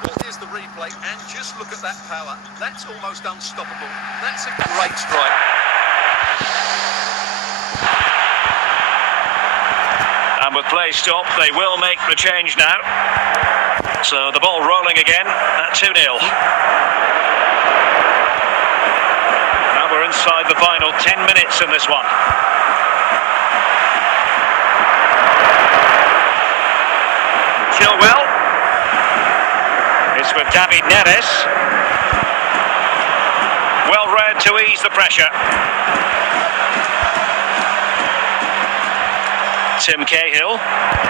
Well, here's the replay, and just look at that power. That's almost unstoppable. That's a great strike. And with play stopped, they will make the change now. So the ball rolling again at 2-0. Now we're inside the final 10 minutes in this one. Chilwell. It's with David Neres. Well read to ease the pressure. Tim Cahill,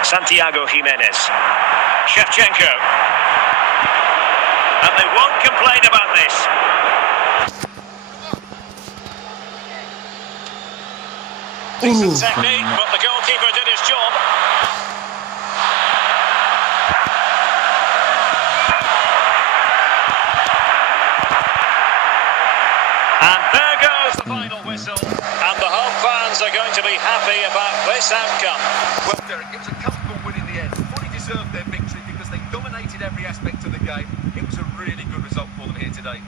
Santiago Jimenez, Shevchenko, and they won't complain about this. Decent technique, but the goalkeeper did his job. And there goes the final whistle, and the home fans are going to be happy about this outcome. Well, Derek, it was a comfortable win in the end. Fully deserved their victory because they dominated every aspect of the game. It was a really good result for them here today.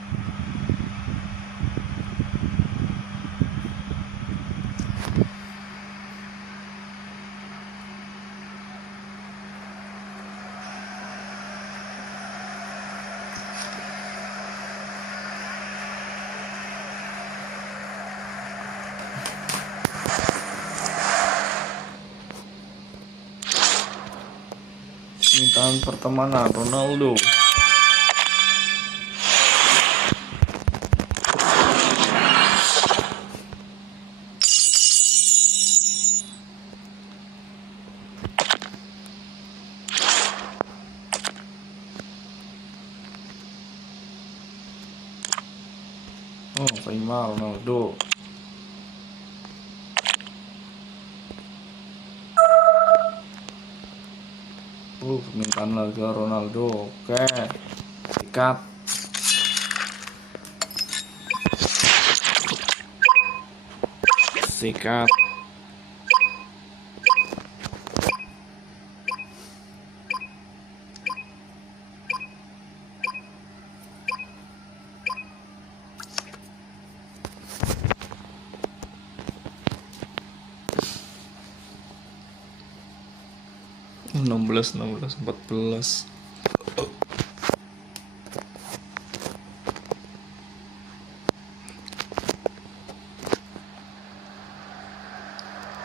Permintaan pertemanan Ronaldo. Oh, terima Ronaldo. Permintaan lagi Ronaldo. Oke. Sikat. Sikat. Enam belas, 14.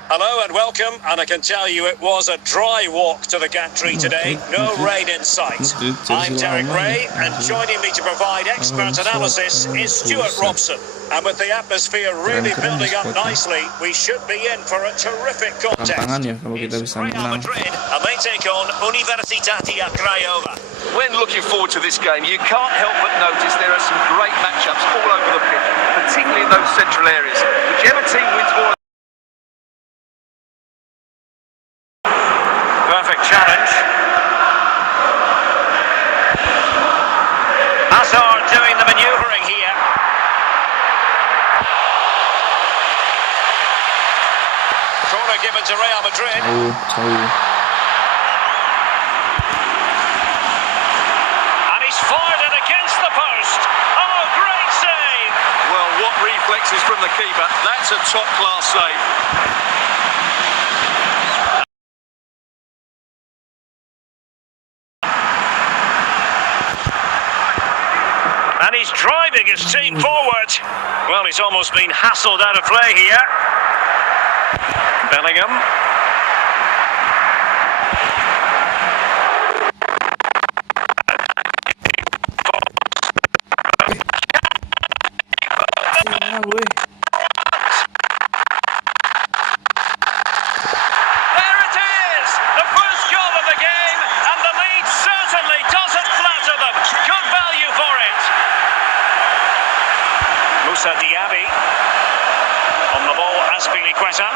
Hello and welcome, and I can tell you it was a dry walk to the gantry today. No rain in sight. I'm Derek Ray, and joining me to provide expert analysis is Stuart Robson. And with the atmosphere really building up nicely, we should be in for a terrific contest. Tantangan ya kalau kita bisa Real menang. Madrid, and they take on Universitat Craiova. When looking forward to this game. You can't help but notice there are some great matchups all over the pitch, particularly in those central areas. Whichever team wins more. Perfect challenge. Hazard doing the manoeuvring here. Corner given to Real Madrid. And he's fired it against the post. Oh, great save. Well, what reflexes from the keeper. That's a top-class save. And he's driving his team forward. Well, he's almost been hassled out of play here. Bellingham. There it is! The first goal of the game, and the lead certainly doesn't flatter them. Good value for it. Moussa Diaby. On the ball, Azpilicueta.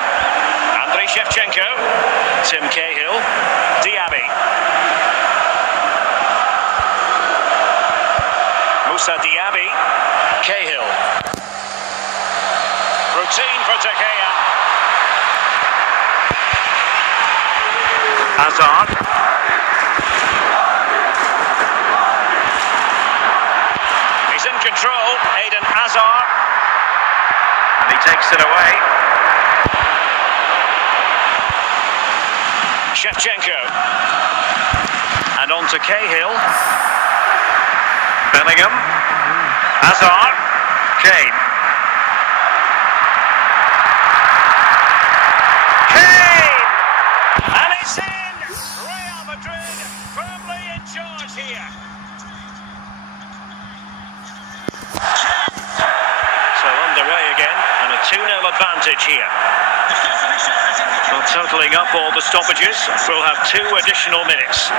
Andriy Shevchenko. Tim Cahill. Diaby. Moussa Diaby. Cahill. Routine for De Gea. Hazard. He's in control. Eden Hazard. And he takes it away. Shevchenko. And on to Cahill. Bellingham. Hazard. Kane. Kane! And it's in! Real Madrid firmly in charge here. So underway again, and a 2-0 advantage here. Well, totalling up all the stoppages, we'll have 2 additional minutes.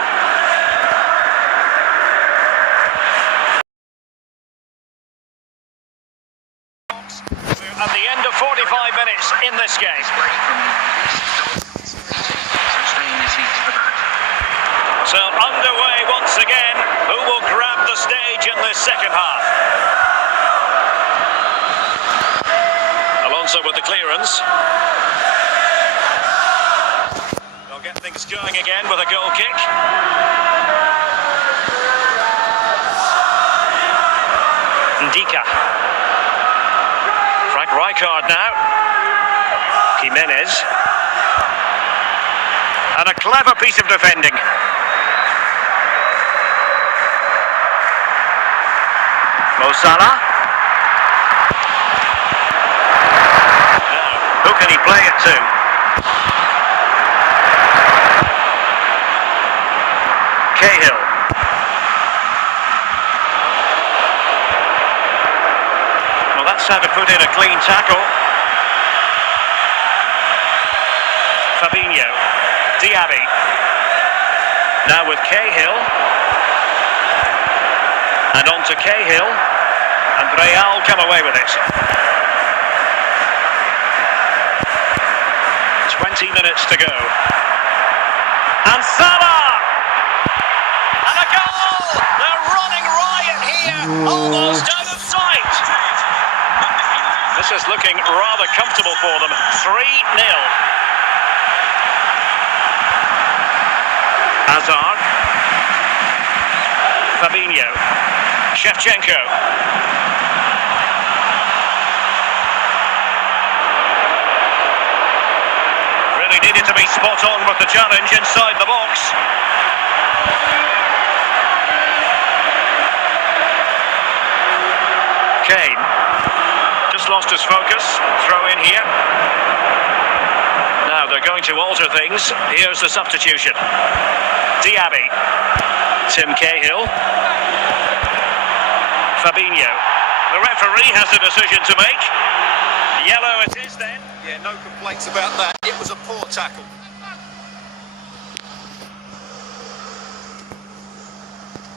We're at the end of 45 minutes in this game. So underway once again. Who will grab the stage in this second half? Alonso with the clearance. They'll get things going again with a goal kick. Ndika. Frank Rijkaard now. Jimenez. And a clever piece of defending. Mo Salah. Now, who can he play it to? Cahill. Well, that's how to put in a clean tackle. Fabinho. Diaby. Now with Cahill. And on to Cahill. And Real come away with it. 20 minutes to go. And Salah! And a goal! They're running riot here. Almost out of sight. This is looking rather comfortable for them. 3-0. Hazard. Fabinho. Shevchenko. Really needed to be spot on with the challenge inside the box. Kane. Just lost his focus. Throw in here. Now they're going to alter things. Here's the substitution. Diaby. Tim Cahill. Fabinho. The referee has a decision to make. Yellow it is then. Yeah, no complaints about that. It was a poor tackle.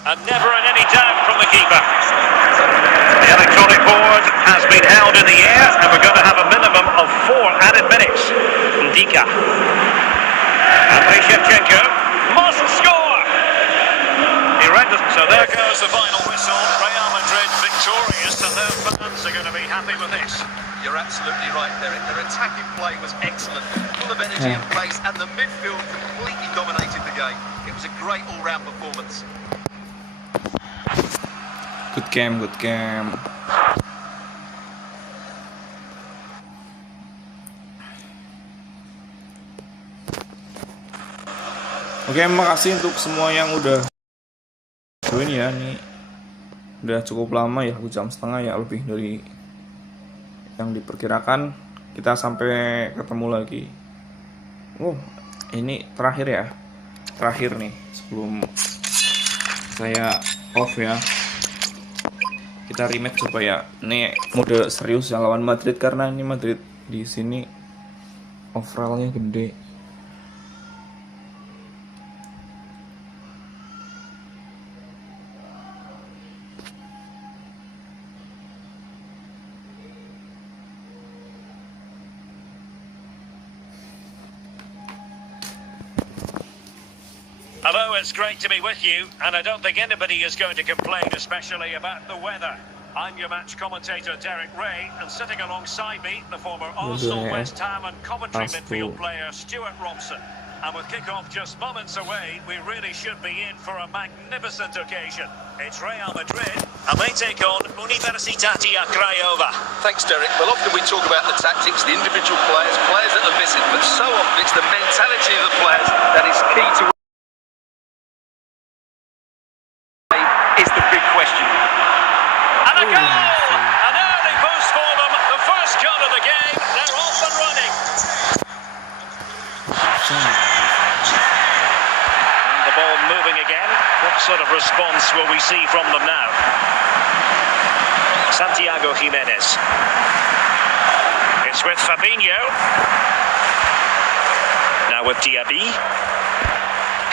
And never in any doubt from the keeper. The electronic board has been held in the air, and we're going to have a minimum of 4 added minutes. Ndika. Andrei Shevchenko must score! He read the... So there goes the final whistle. Real Madrid victorious, and their fans are going to be happy with this. You're absolutely right, Derek. Their attacking play was excellent, full of energy and pace, and the midfield completely dominated the game. It was a great all-round performance. Good game, good game. Oke, makasih untuk semua yang udah join ya. Nih udah cukup lama ya, 1,5 jam ya, lebih dari yang diperkirakan. Kita sampai ketemu lagi. Ini terakhir ya. Terakhir nih sebelum saya off ya. Kita rematch coba ya. Ini mode serius yang lawan Madrid, karena ini Madrid di sini overallnya gede. Hello, it's great to be with you, and I don't think anybody is going to complain, especially about the weather. I'm your match commentator, Derek Ray, and sitting alongside me, the former Arsenal, West Ham and Coventry midfield player, Stuart Robson. And with kick-off just moments away, we really should be in for a magnificent occasion. It's Real Madrid, and they take on Universitati Craiova. Thanks, Derek. Well, often we talk about the tactics, the individual players, players that are missing, but so often it's the mentality of the players that is key to is the big question. And a goal! An early boost for them. The first goal of the game. They're off and running. And the ball moving again. What sort of response will we see from them now? Santiago Jimenez. It's with Fabinho. Now with Diaby.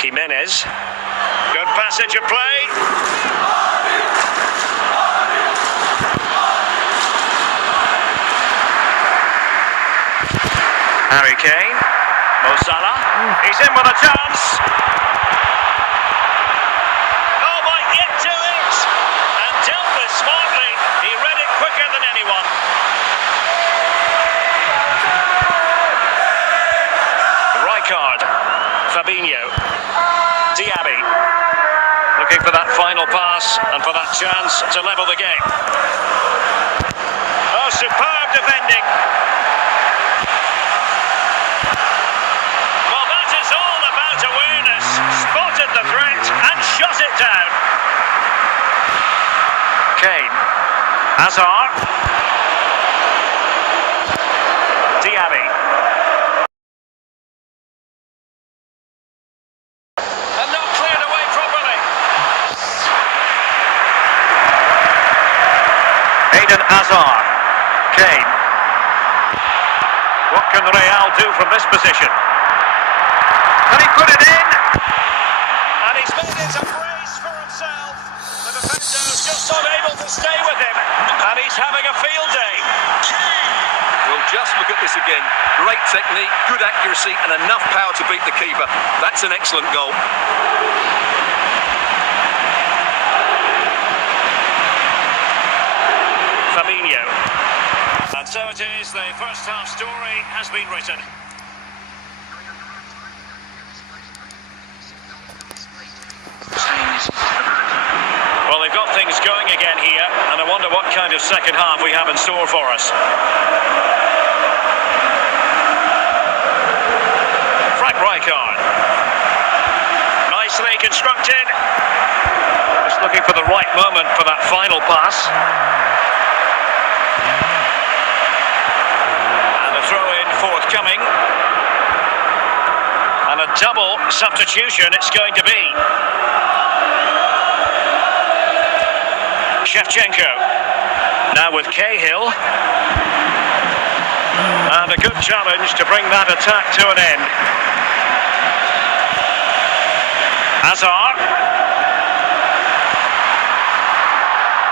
Jimenez. Good passage of play. Harry Kane. Mo Salah. He's in with a chance. Oh, might get to it. And dealt with smartly. He read it quicker than anyone. Rijkaard. Fabinho. Diaby. Looking for that final pass and for that chance to level the game. Oh, superb defending. Well, that is all about awareness. Spotted the threat and shut it down. Kane. Hazard. Diaby. Hazard. Kane. What can Real do from this position? Can he put it in? And he's made it a brace for himself. The defender's just not able to stay with him. And he's having a field day. Well, just look at this again. Great technique, good accuracy, and enough power to beat the keeper. That's an excellent goal. Fabinho. And so it is, the first half story has been written. Well, they've got things going again here, and I wonder what kind of second half we have in store for us. Frank Rijkaard. Nicely constructed. Just looking for the right moment for that final pass. Forthcoming, and a double substitution it's going to be. Shevchenko now with Cahill, and a good challenge to bring that attack to an end. Hazard.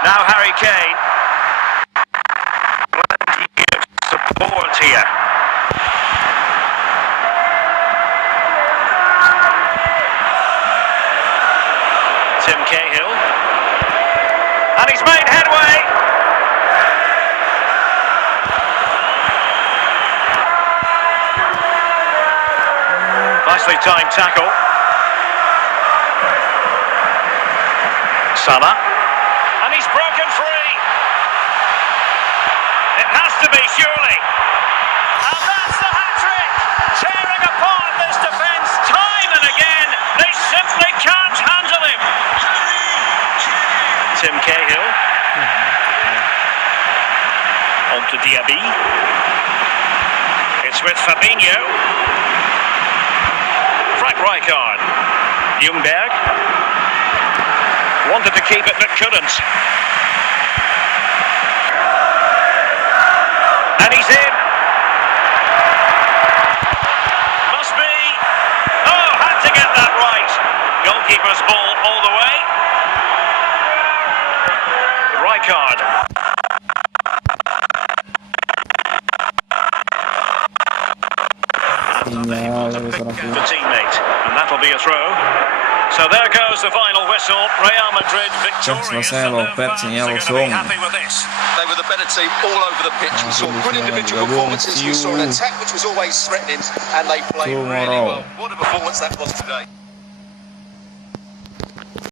Now Harry Kane. Plenty of support here. Tim Cahill. And he's made headway. Nicely timed tackle. Salah. And he's broken free. It has to be, surely. And that's the hat-trick. Tearing apart this defence time and again. They simply can't handle him. Tim Cahill. On to Diaby. It's with Fabinho. Frank Rijkaard. Ljungberg. Wanted to keep it but couldn't. And he's in. Must be. Oh, had to get that right. Goalkeeper's ball all the way. Rijkaard. The teammate, and that'll be a throw. So there goes the final whistle. Real Madrid victorious. Selesai lopet sinyal langsung. They were the better team all over the pitch. We saw good individual performances. We saw an attack which was always threatening, and they played really well. What a performance that was today.